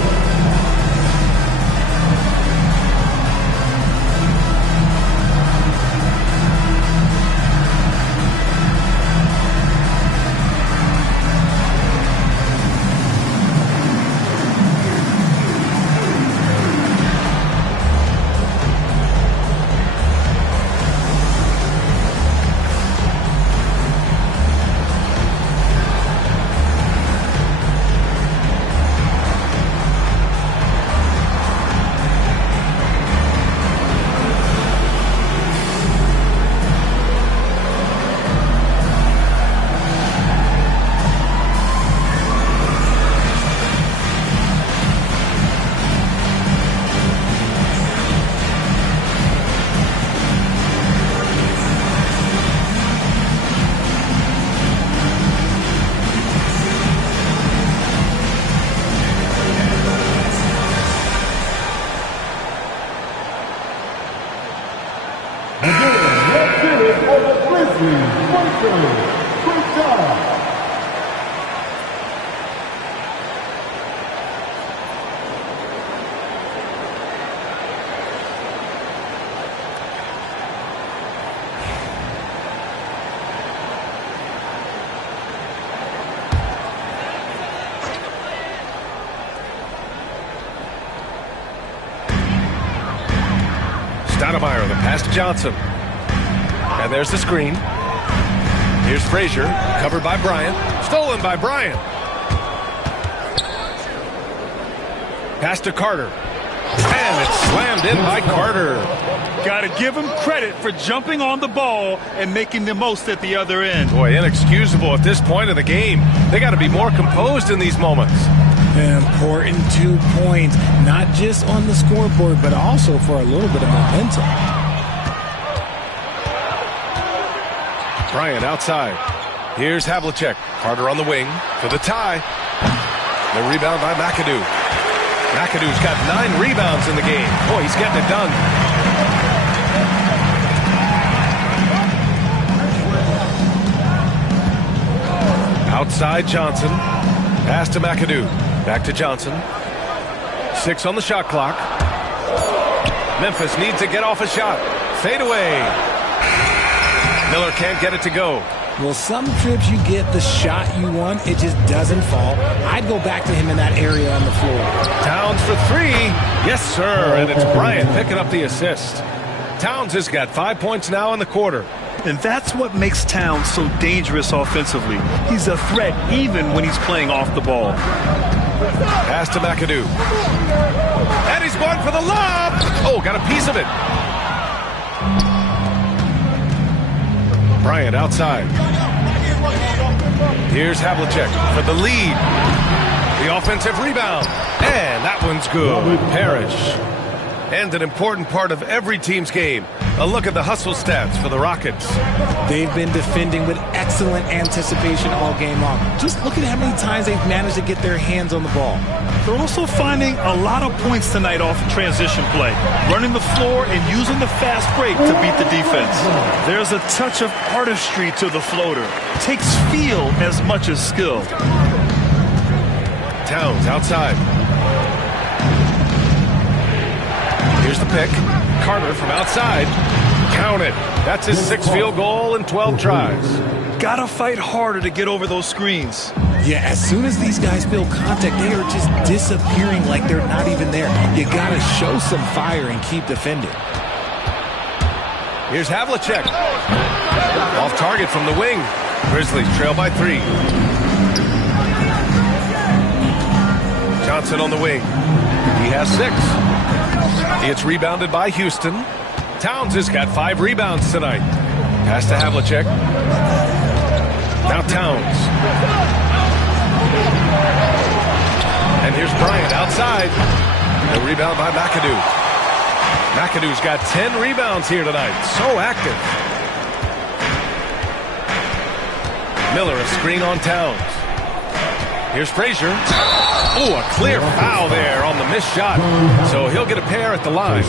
Stoudemire, the pass to Johnson. And there's the screen. Here's Frazier, covered by Bryant. Stolen by Bryant. Pass to Carter. And it's slammed in by Carter. Got to give him credit for jumping on the ball and making the most at the other end. Boy, inexcusable at this point of the game. They got to be more composed in these moments. Important 2 points, not just on the scoreboard, but also for a little bit of momentum. Bryant outside. Here's Havlicek. Carter on the wing for the tie. The rebound by McAdoo. McAdoo's got 9 rebounds in the game. Boy, he's getting it done. Outside Johnson. Pass to McAdoo. Back to Johnson. 6 on the shot clock. Memphis needs to get off a shot. Fade away. Miller can't get it to go. Well, some trips you get the shot you want, it just doesn't fall. I'd go back to him in that area on the floor. Towns for three. Yes, sir. And it's Bryant picking up the assist. Towns has got 5 points now in the quarter. And that's what makes Towns so dangerous offensively. He's a threat even when he's playing off the ball. Pass to McAdoo. And he's going for the lob. Oh, got a piece of it. Bryant outside. Here's Havlicek for the lead. The offensive rebound. And that one's good. Parrish. And an important part of every team's game. A look at the hustle stats for the Rockets. They've been defending with excellent anticipation all game long. Just look at how many times they've managed to get their hands on the ball. They're also finding a lot of points tonight off transition play, running the floor and using the fast break to beat the defense. There's a touch of artistry to the floater. Takes feel as much as skill. Towns outside. Here's the pick. Carter from outside. Count it. That's his 6th field goal in 12 tries. Gotta fight harder to get over those screens. Yeah, as soon as these guys feel contact, they are just disappearing like they're not even there. You gotta show some fire and keep defending. Here's Havlicek. Off target from the wing. Grizzlies trail by 3. Johnson on the wing. He has 6. It's rebounded by Houston. Towns has got 5 rebounds tonight. Pass to Havlicek. Now Towns. And here's Bryant outside. A rebound by McAdoo. McAdoo's got 10 rebounds here tonight. So active. Miller a screen on Towns. Here's Frazier. Oh, a clear foul there on the missed shot. So he'll get a pair at the line.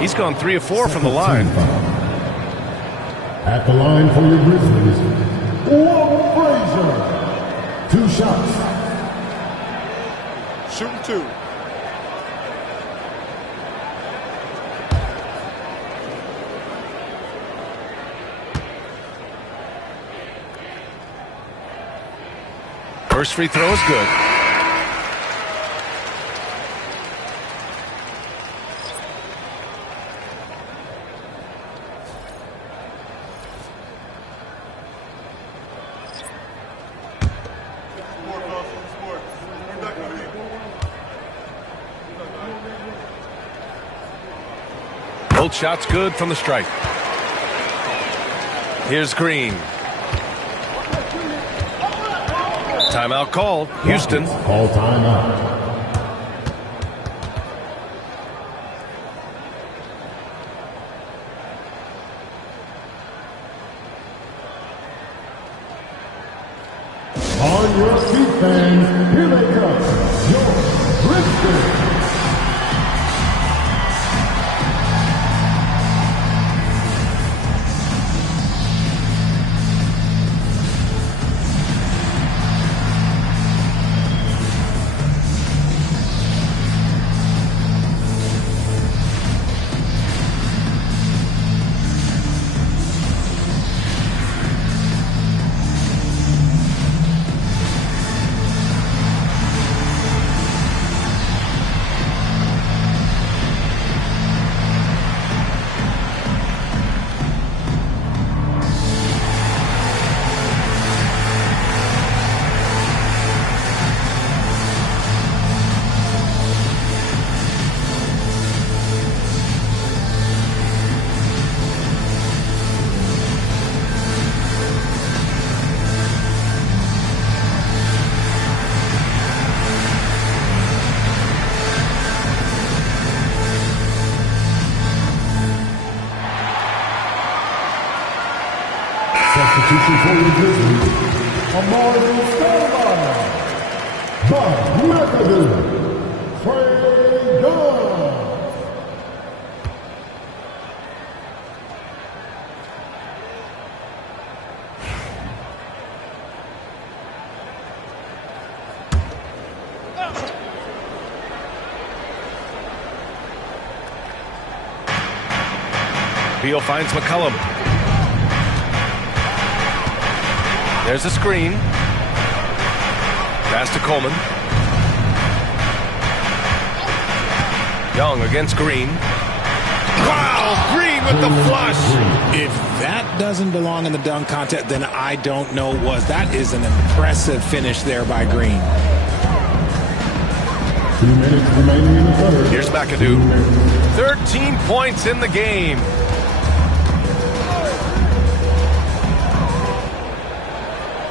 He's gone 3 of 4 from the line. At the line for your Grizzlies, Frazier. 2 shots. Shooting 2. First free throw is good. Both shots good from the stripe. Here's Green. Timeout called. Houston. Call timeout. On your feet, fans. Here they come. Your Grizzlies. Substitution for the Grizzlies, Amari Stoudemire, Bob McAdoo, Trey Gunn. Beal finds McCollum. There's a screen. Pass to Coleman. Young against Green. Wow, Green with the flush. If that doesn't belong in the dunk contest, then I don't know what. That is an impressive finish there by Green. 2 minutes remaining in the third. Here's McAdoo. 13 points in the game.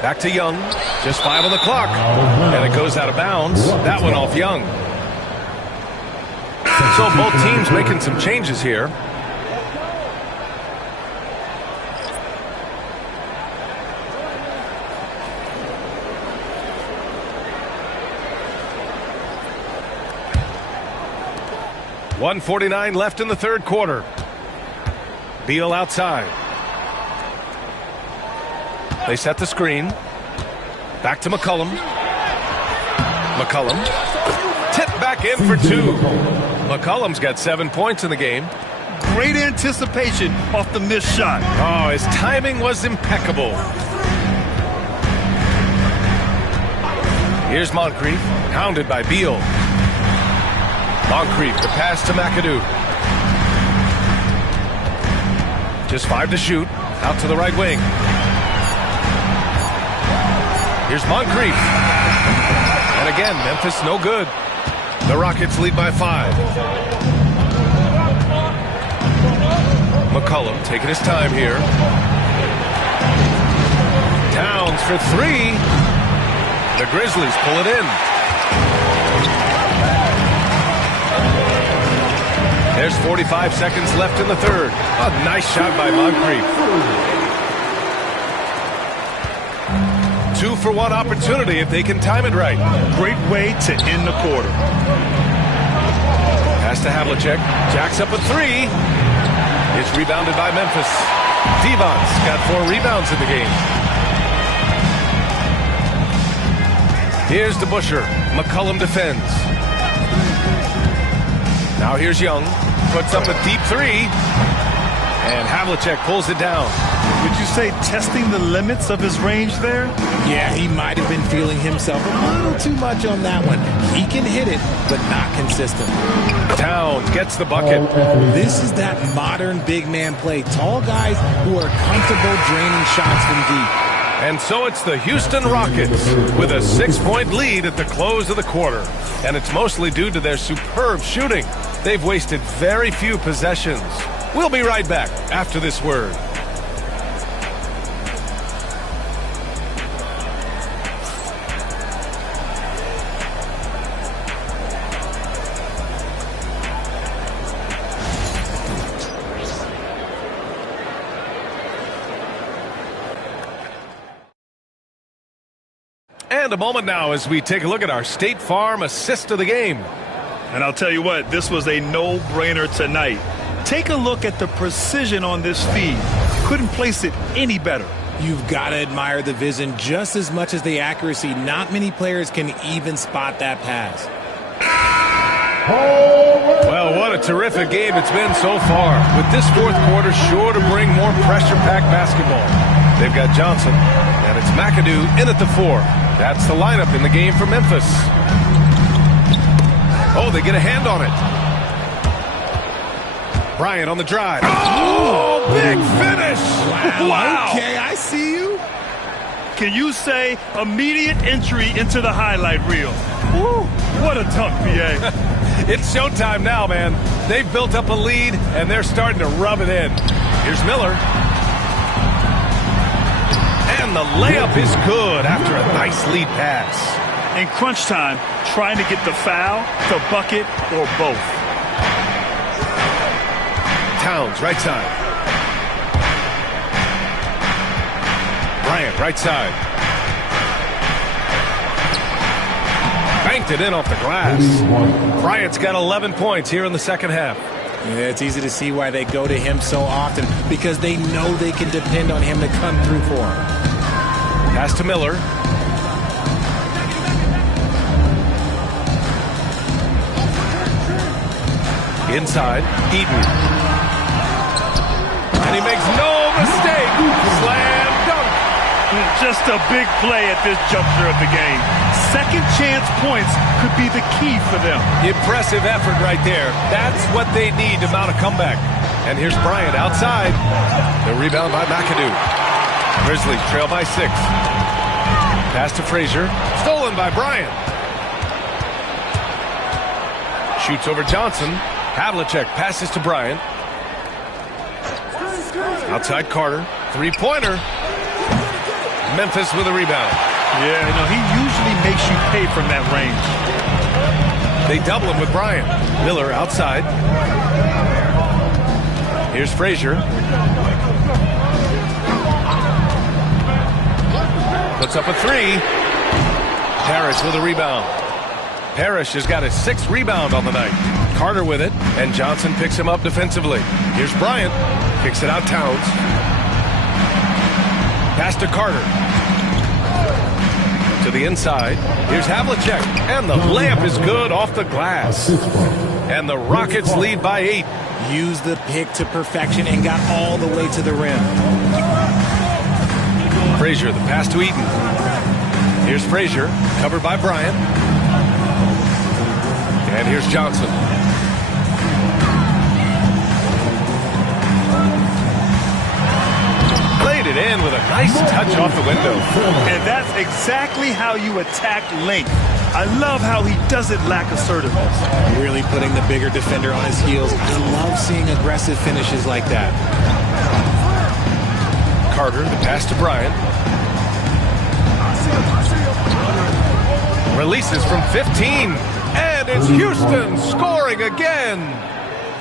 Back to Young. Just 5 on the clock. And it goes out of bounds. That one off Young. So both teams making some changes here. .149 left in the third quarter. Beal outside. They set the screen. Back to McCollum. McCollum. Tip back in for 2. McCollum's got 7 points in the game. Great anticipation off the missed shot. Oh, his timing was impeccable. Here's Moncrief, hounded by Beal. Moncrief, the pass to McAdoo. Just 5 to shoot. Out to the right wing. Here's Moncrief. And again, Memphis no good. The Rockets lead by 5. McCollum taking his time here. Towns for 3. The Grizzlies pull it in. There's 45 seconds left in the third. A nice shot by Moncrief. 2-for-1 opportunity if they can time it right. Great way to end the quarter. Pass to Havlicek. Jacks up a 3. It's rebounded by Memphis. Devon's got 4 rebounds in the game. Here's DeBusschere. McCollum defends. Now here's Young. Puts up a deep 3. And Havlicek pulls it down. Would you say testing the limits of his range there? Yeah, he might have been feeling himself a little too much on that one. He can hit it, but not consistent. Towns gets the bucket. This is that modern big man play. Tall guys who are comfortable draining shots from deep. And so it's the Houston Rockets with a 6-point lead at the close of the quarter. And it's mostly due to their superb shooting. They've wasted very few possessions. We'll be right back after this word. And a moment now as we take a look at our State Farm assist of the game. And I'll tell you what, this was a no-brainer tonight. Take a look at the precision on this feed. Couldn't place it any better. You've got to admire the vision just as much as the accuracy. Not many players can even spot that pass. Well, what a terrific game it's been so far. With this fourth quarter sure to bring more pressure-packed basketball. They've got Johnson, and it's McAdoo in at the 4. That's the lineup in the game for Memphis. Oh, they get a hand on it. Bryant on the drive. Oh, big finish. Wow. Okay, I see you. Can you say immediate entry into the highlight reel? Woo, what a dunk, PA. It's showtime now, man. They've built up a lead, and they're starting to rub it in. Here's Miller. And the layup is good after a nice lead pass. In crunch time, trying to get the foul, the bucket, or both. Towns, right side. Bryant, right side. Banked it in off the glass. Bryant's got 11 points here in the second half. Yeah, it's easy to see why they go to him so often, because they know they can depend on him to come through for them. Pass to Miller. Inside, Eden. And he makes no mistake. Slam dunk. just a big play at this juncture of the game. Second chance points could be the key for them. Impressive effort right there. That's what they need to mount a comeback. And here's Bryant outside. The rebound by McAdoo. Grizzlies trail by 6. Pass to Frazier. Stolen by Bryant. Shoots over Johnson. Havlicek passes to Bryant. Outside Carter. Three-pointer. Memphis with a rebound. Yeah, he usually makes you pay from that range. They double him with Bryant. Miller outside. Here's Frazier. Puts up a 3. Parrish with a rebound. Parrish has got his 6th rebound on the night. Carter with it, and Johnson picks him up defensively. Here's Bryant. Kicks it out Towns. Pass to Carter. To the inside. Here's Havlicek. And the layup is good off the glass. And the Rockets lead by 8. Used the pick to perfection and got all the way to the rim. Frazier, the pass to Eaton. Here's Frazier, covered by Bryant. And here's Johnson. Played it in with a nice touch off the window. And that's exactly how you attack length. I love how he doesn't lack assertiveness. Really putting the bigger defender on his heels. I love seeing aggressive finishes like that. Carter, the pass to Bryant. Releases from 15. And it's Houston scoring again.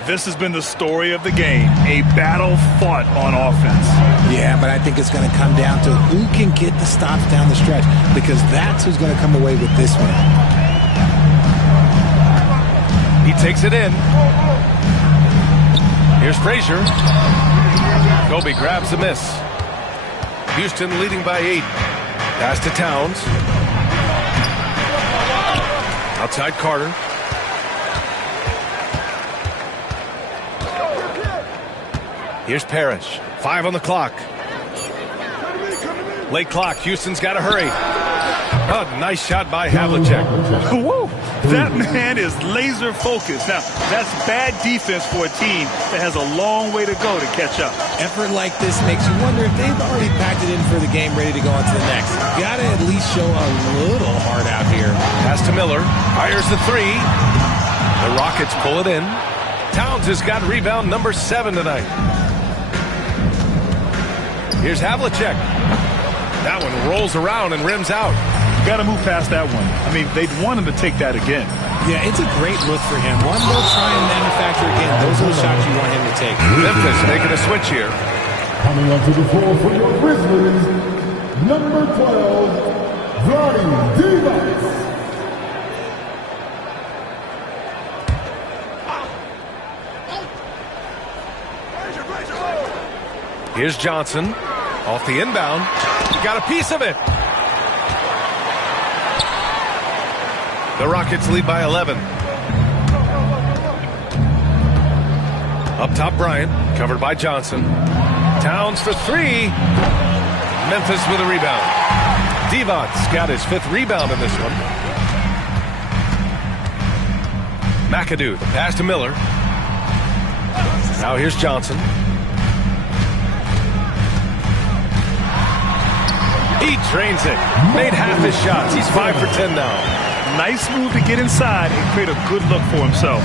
This has been the story of the game. A battle fought on offense. Yeah, but I think it's going to come down to who can get the stops down the stretch, because that's who's going to come away with this one. He takes it in. Here's Frazier. Kobe grabs the miss. Houston leading by 8. Pass to Towns. Outside Carter. Here's Parrish. 5 on the clock. Late clock. Houston's got to hurry. Oh, nice shot by Havlicek. Whoa, that man is laser focused. Now, that's bad defense for a team that has a long way to go to catch up. Effort like this makes you wonder if they've already packed it in for the game, ready to go on to the next. Got to at least show a little heart out here. Pass to Miller. Fires the 3. The Rockets pull it in. Towns has got rebound number 7 tonight. Here's Havlicek. That one rolls around and rims out. Got to move past that one. I mean, they'd want him to take that again. Yeah, it's a great look for him. One they'll try and manufacture again. Those are the shots you want him to take. Memphis making a switch here. Coming onto the floor for your Grizzlies, number 12, Vlade Divac. Here's Johnson. Off the inbound. Got a piece of it. The Rockets lead by 11. Up top, Bryant. Covered by Johnson. Towns for 3. Memphis with a rebound. Divant's got his 5th rebound in this one. McAdoo, the pass to Miller. Now here's Johnson. He drains it. Made half his shots. He's 5 for 10 now. Nice move to get inside and create a good look for himself.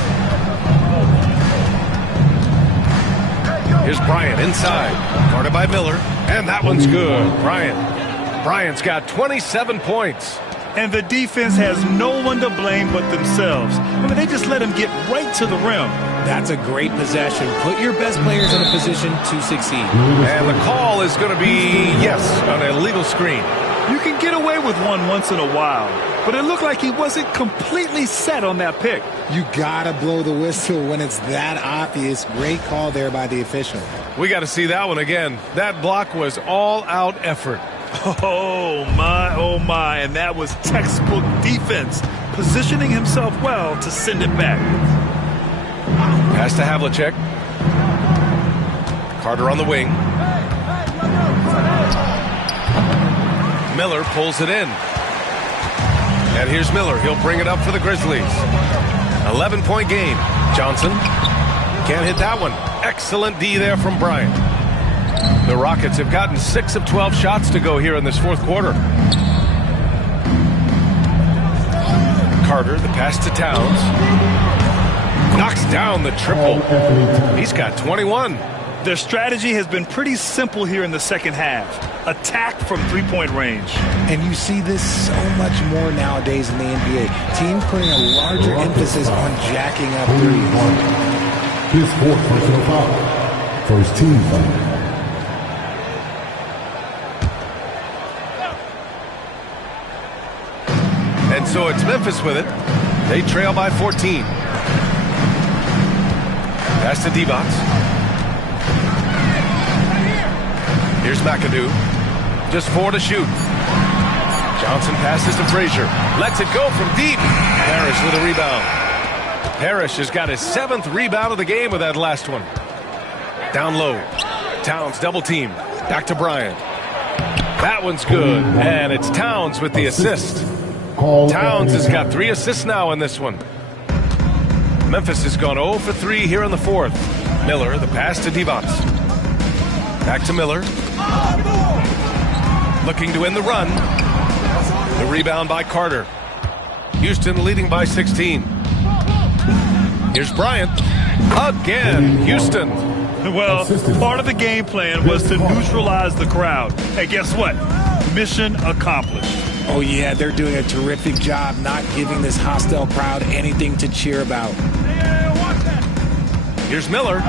Here's Bryant inside. Guarded by Miller. And that one's good. Bryant's got 27 points. And the defense has no one to blame but themselves. I mean, they just let him get right to the rim. That's a great possession. Put your best players in a position to succeed. And the call is going to be, yes, an illegal screen. You can get away with one once in a while, but it looked like he wasn't completely set on that pick. You gotta blow the whistle when it's that obvious. Great call there by the official. We got to see that one again. That block was all-out effort. Oh, my, and that was textbook defense, positioning himself well to send it back. Pass to Havlicek. Carter on the wing. Miller pulls it in. And here's Miller. He'll bring it up for the Grizzlies. 11-point game. Johnson can't hit that one. Excellent D there from Bryant. The Rockets have gotten 6 of 12 shots to go here in this fourth quarter. Carter, the pass to Towns. Knocks down the triple. He's got 21. Their strategy has been pretty simple here in the second half. Attack from three-point range. And you see this so much more nowadays in the NBA. Teams putting a larger emphasis on jacking up threes. His fourth personal foul. First team foul. And so it's Memphis with it. They trail by 14. Pass to Divac. Here's McAdoo. Just 4 to shoot. Johnson passes to Frazier. Lets it go from deep. Parrish with a rebound. Parrish has got his 7th rebound of the game with that last one. Down low. Towns double team. Back to Bryant. That one's good. And it's Towns with the assist. Towns has got 3 assists now in this one. Memphis has gone 0 for 3 here in the fourth. Miller, the pass to Divac. Back to Miller. Looking to win the run. The rebound by Carter. Houston leading by 16. Here's Bryant. Again, Houston. Well, part of the game plan was to neutralize the crowd. Hey, guess what? Mission accomplished. Oh, yeah, they're doing a terrific job not giving this hostile crowd anything to cheer about. Here's Miller.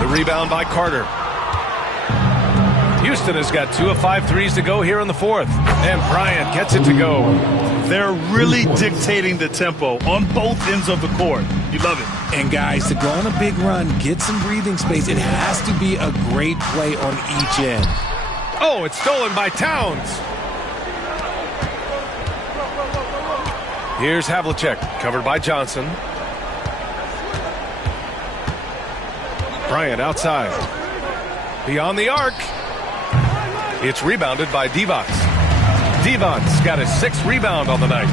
The rebound by Carter. Houston has got 2 of 5 threes to go here in the fourth. And Bryant gets it to go. They're really dictating the tempo on both ends of the court. You love it. And guys, to go on a big run, get some breathing space, it has to be a great play on each end. Oh, it's stolen by Towns. Here's Havlicek, covered by Johnson. Bryant outside. Beyond the arc. It's rebounded by Divac. Divac's got his 6th rebound on the night.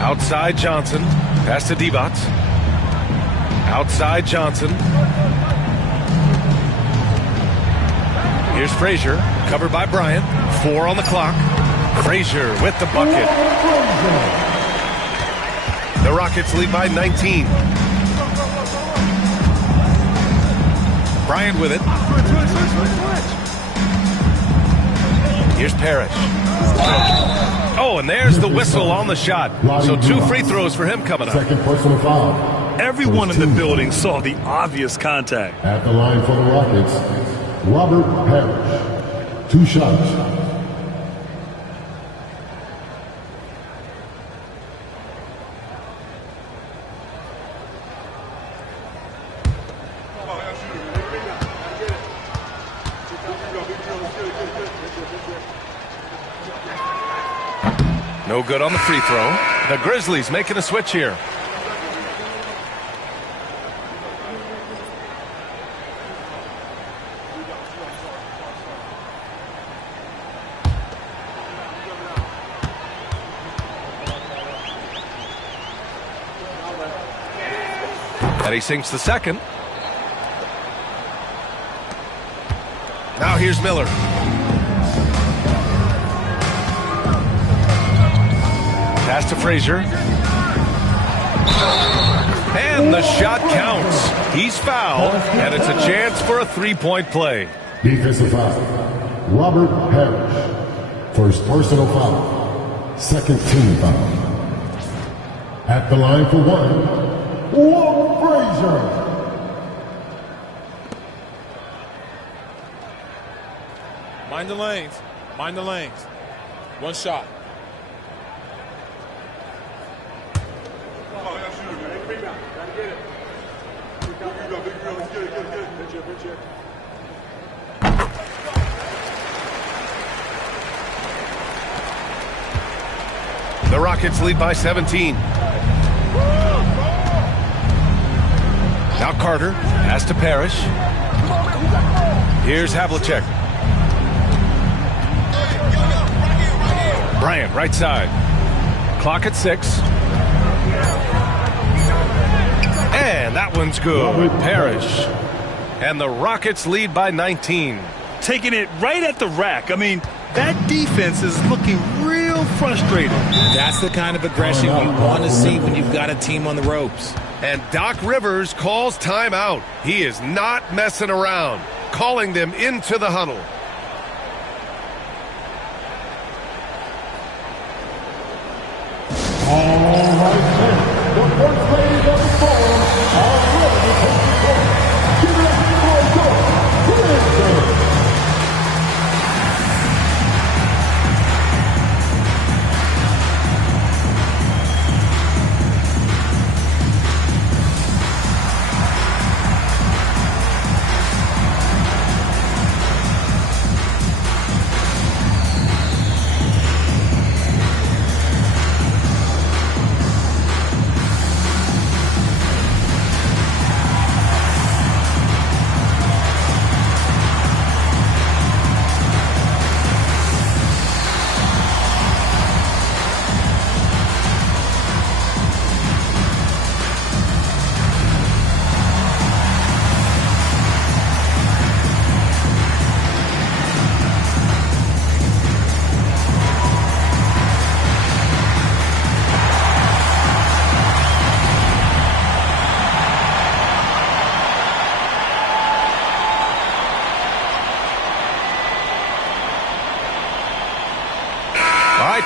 Outside Johnson. Pass to Divac. Outside Johnson. Here's Frazier, covered by Bryant. 4 on the clock. Frazier with the bucket. The Rockets lead by 19. Bryant with it. Here's Parrish. Oh, and there's the whistle on the shot. So 2 free throws for him coming up. Second personal foul. Everyone in the building saw the obvious contact. At the line for the Rockets, Robert Parrish. 2 shots. No good on the free throw. The Grizzlies making a switch here. And he sinks the second. Now here's Miller. Pass to Frazier. And the shot counts. He's fouled, and it's a chance for a 3-point play. Defensive foul. Robert Parrish. First personal foul. Second team foul. At the line for 1, Walt Frazier. Mind the lanes. Mind the lanes. 1 shot. The Rockets lead by 17. Now Carter, pass to Parrish. Here's Havlicek. Bryant, right side. Clock at 6. And that one's good. Parrish. And the Rockets lead by 19. Taking it right at the rack. I mean, that defense is looking real frustrated. That's the kind of aggression you want to see when you've got a team on the ropes. And Doc Rivers calls timeout. He is not messing around, calling them into the huddle. All right, then. The first ladies of the forum are ready to take the court. Give it up for a goal. Here is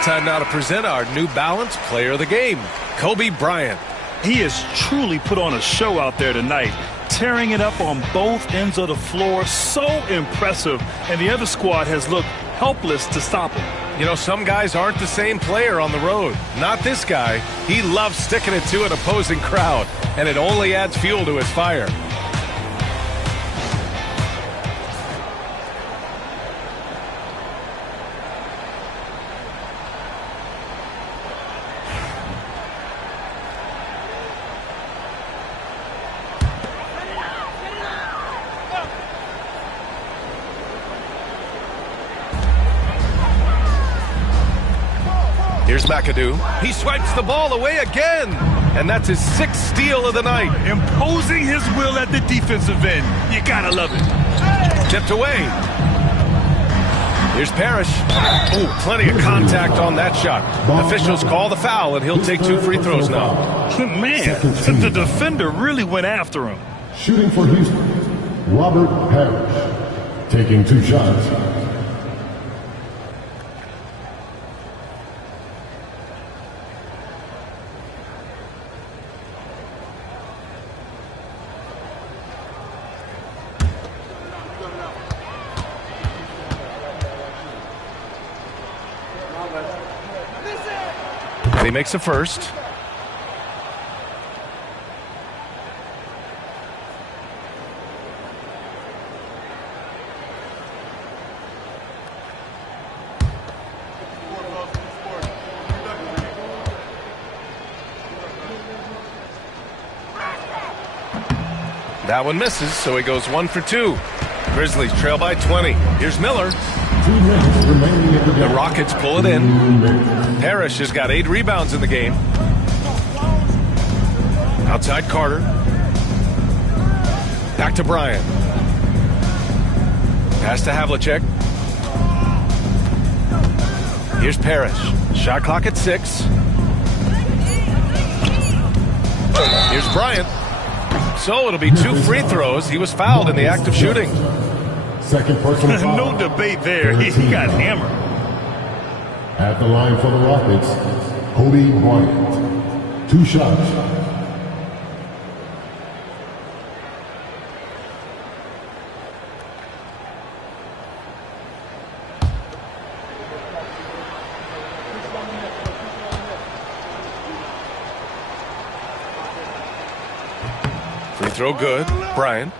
Time now to present our New Balance Player of the Game, Kobe Bryant. He has truly put on a show out there tonight, tearing it up on both ends of the floor. So impressive, and the other squad has looked helpless to stop him. You know, some guys aren't the same player on the road. Not this guy. He loves sticking it to an opposing crowd, and it only adds fuel to his fire. Here's McAdoo. He swipes the ball away again. And that's his 6th steal of the night. Imposing his will at the defensive end. You gotta love it. Tipped away. Here's Parrish. Oh, plenty of contact on that shot. Officials call the foul, and he'll take 2 free throws now. Man, the defender really went after him. shooting for Houston, Robert Parrish, taking 2 shots. And he makes a first. That one misses, so he goes 1 for 2. Grizzlies trail by 20. Here's Miller. 2 minutes remaining in the game. The Rockets pull it in. Parrish has got 8 rebounds in the game. Outside Carter. Back to Bryant. Pass to Havlicek. Here's Parrish. Shot clock at 6. Here's Bryant. So it'll be 2 free throws. He was fouled in the act of shooting. Second personal foul. No debate there. He got hammered. At the line for the Rockets, Kobe Bryant. 2 shots. Free throw good. Bryant.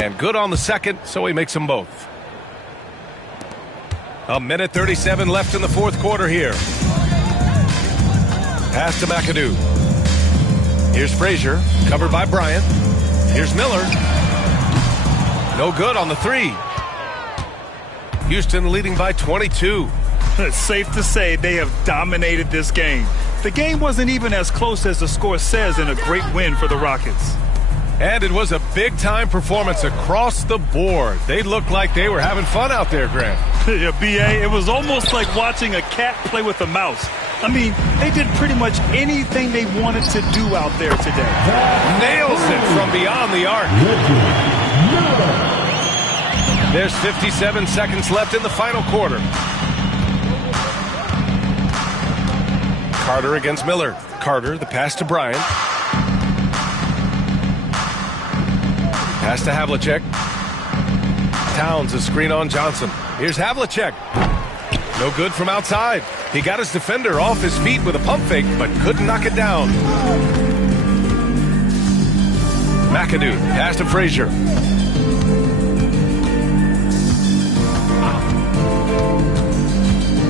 And good on the second, so he makes them both. A minute 37 left in the fourth quarter here. Pass to McAdoo. Here's Frazier, covered by Bryant. Here's Miller. No good on the three. Houston leading by 22. It's safe to say they have dominated this game. The game wasn't even as close as the score says in a great win for the Rockets. And it was a big-time performance across the board. They looked like they were having fun out there, Grant. Yeah, B.A., it was almost like watching a cat play with a mouse. I mean, they did pretty much anything they wanted to do out there today. Nails it from beyond the arc. There's 57 seconds left in the final quarter. Carter against Miller. Carter, the pass to Bryant. Pass to Havlicek. Towns, a screen on Johnson. Here's Havlicek. No good from outside. He got his defender off his feet with a pump fake, but couldn't knock it down. McAdoo, pass to Frazier.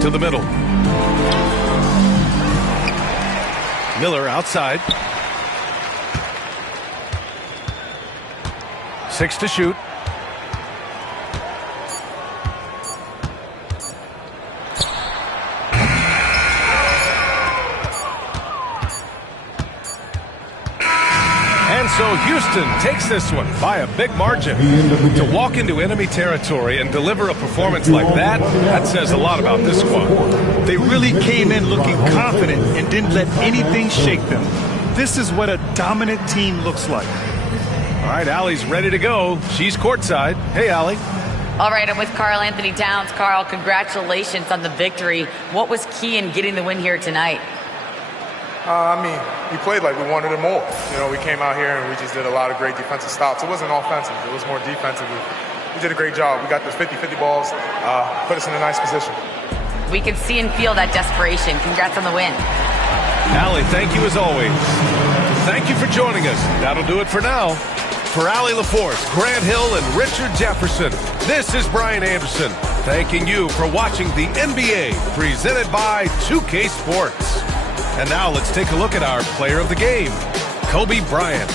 To the middle. Miller outside. 6 to shoot. And so Houston takes this one by a big margin. To walk into enemy territory and deliver a performance like that, that says a lot about this squad. They really came in looking confident and didn't let anything shake them. This is what a dominant team looks like. All right, Allie's ready to go. She's courtside. Hey, Allie. All right, I'm with Karl Anthony Towns. Karl, congratulations on the victory. What was key in getting the win here tonight? We played like we wanted it more. You know, we came out here and we just did a lot of great defensive stops. It wasn't offensive. It was more defensive. We did a great job. We got those 50-50 balls, put us in a nice position. We can see and feel that desperation. Congrats on the win. Allie, thank you as always. Thank you for joining us. That'll do it for now. For Allie LaForce, Grant Hill, and Richard Jefferson, this is Brian Anderson, thanking you for watching the NBA presented by 2K Sports. And now let's take a look at our player of the game, Kobe Bryant.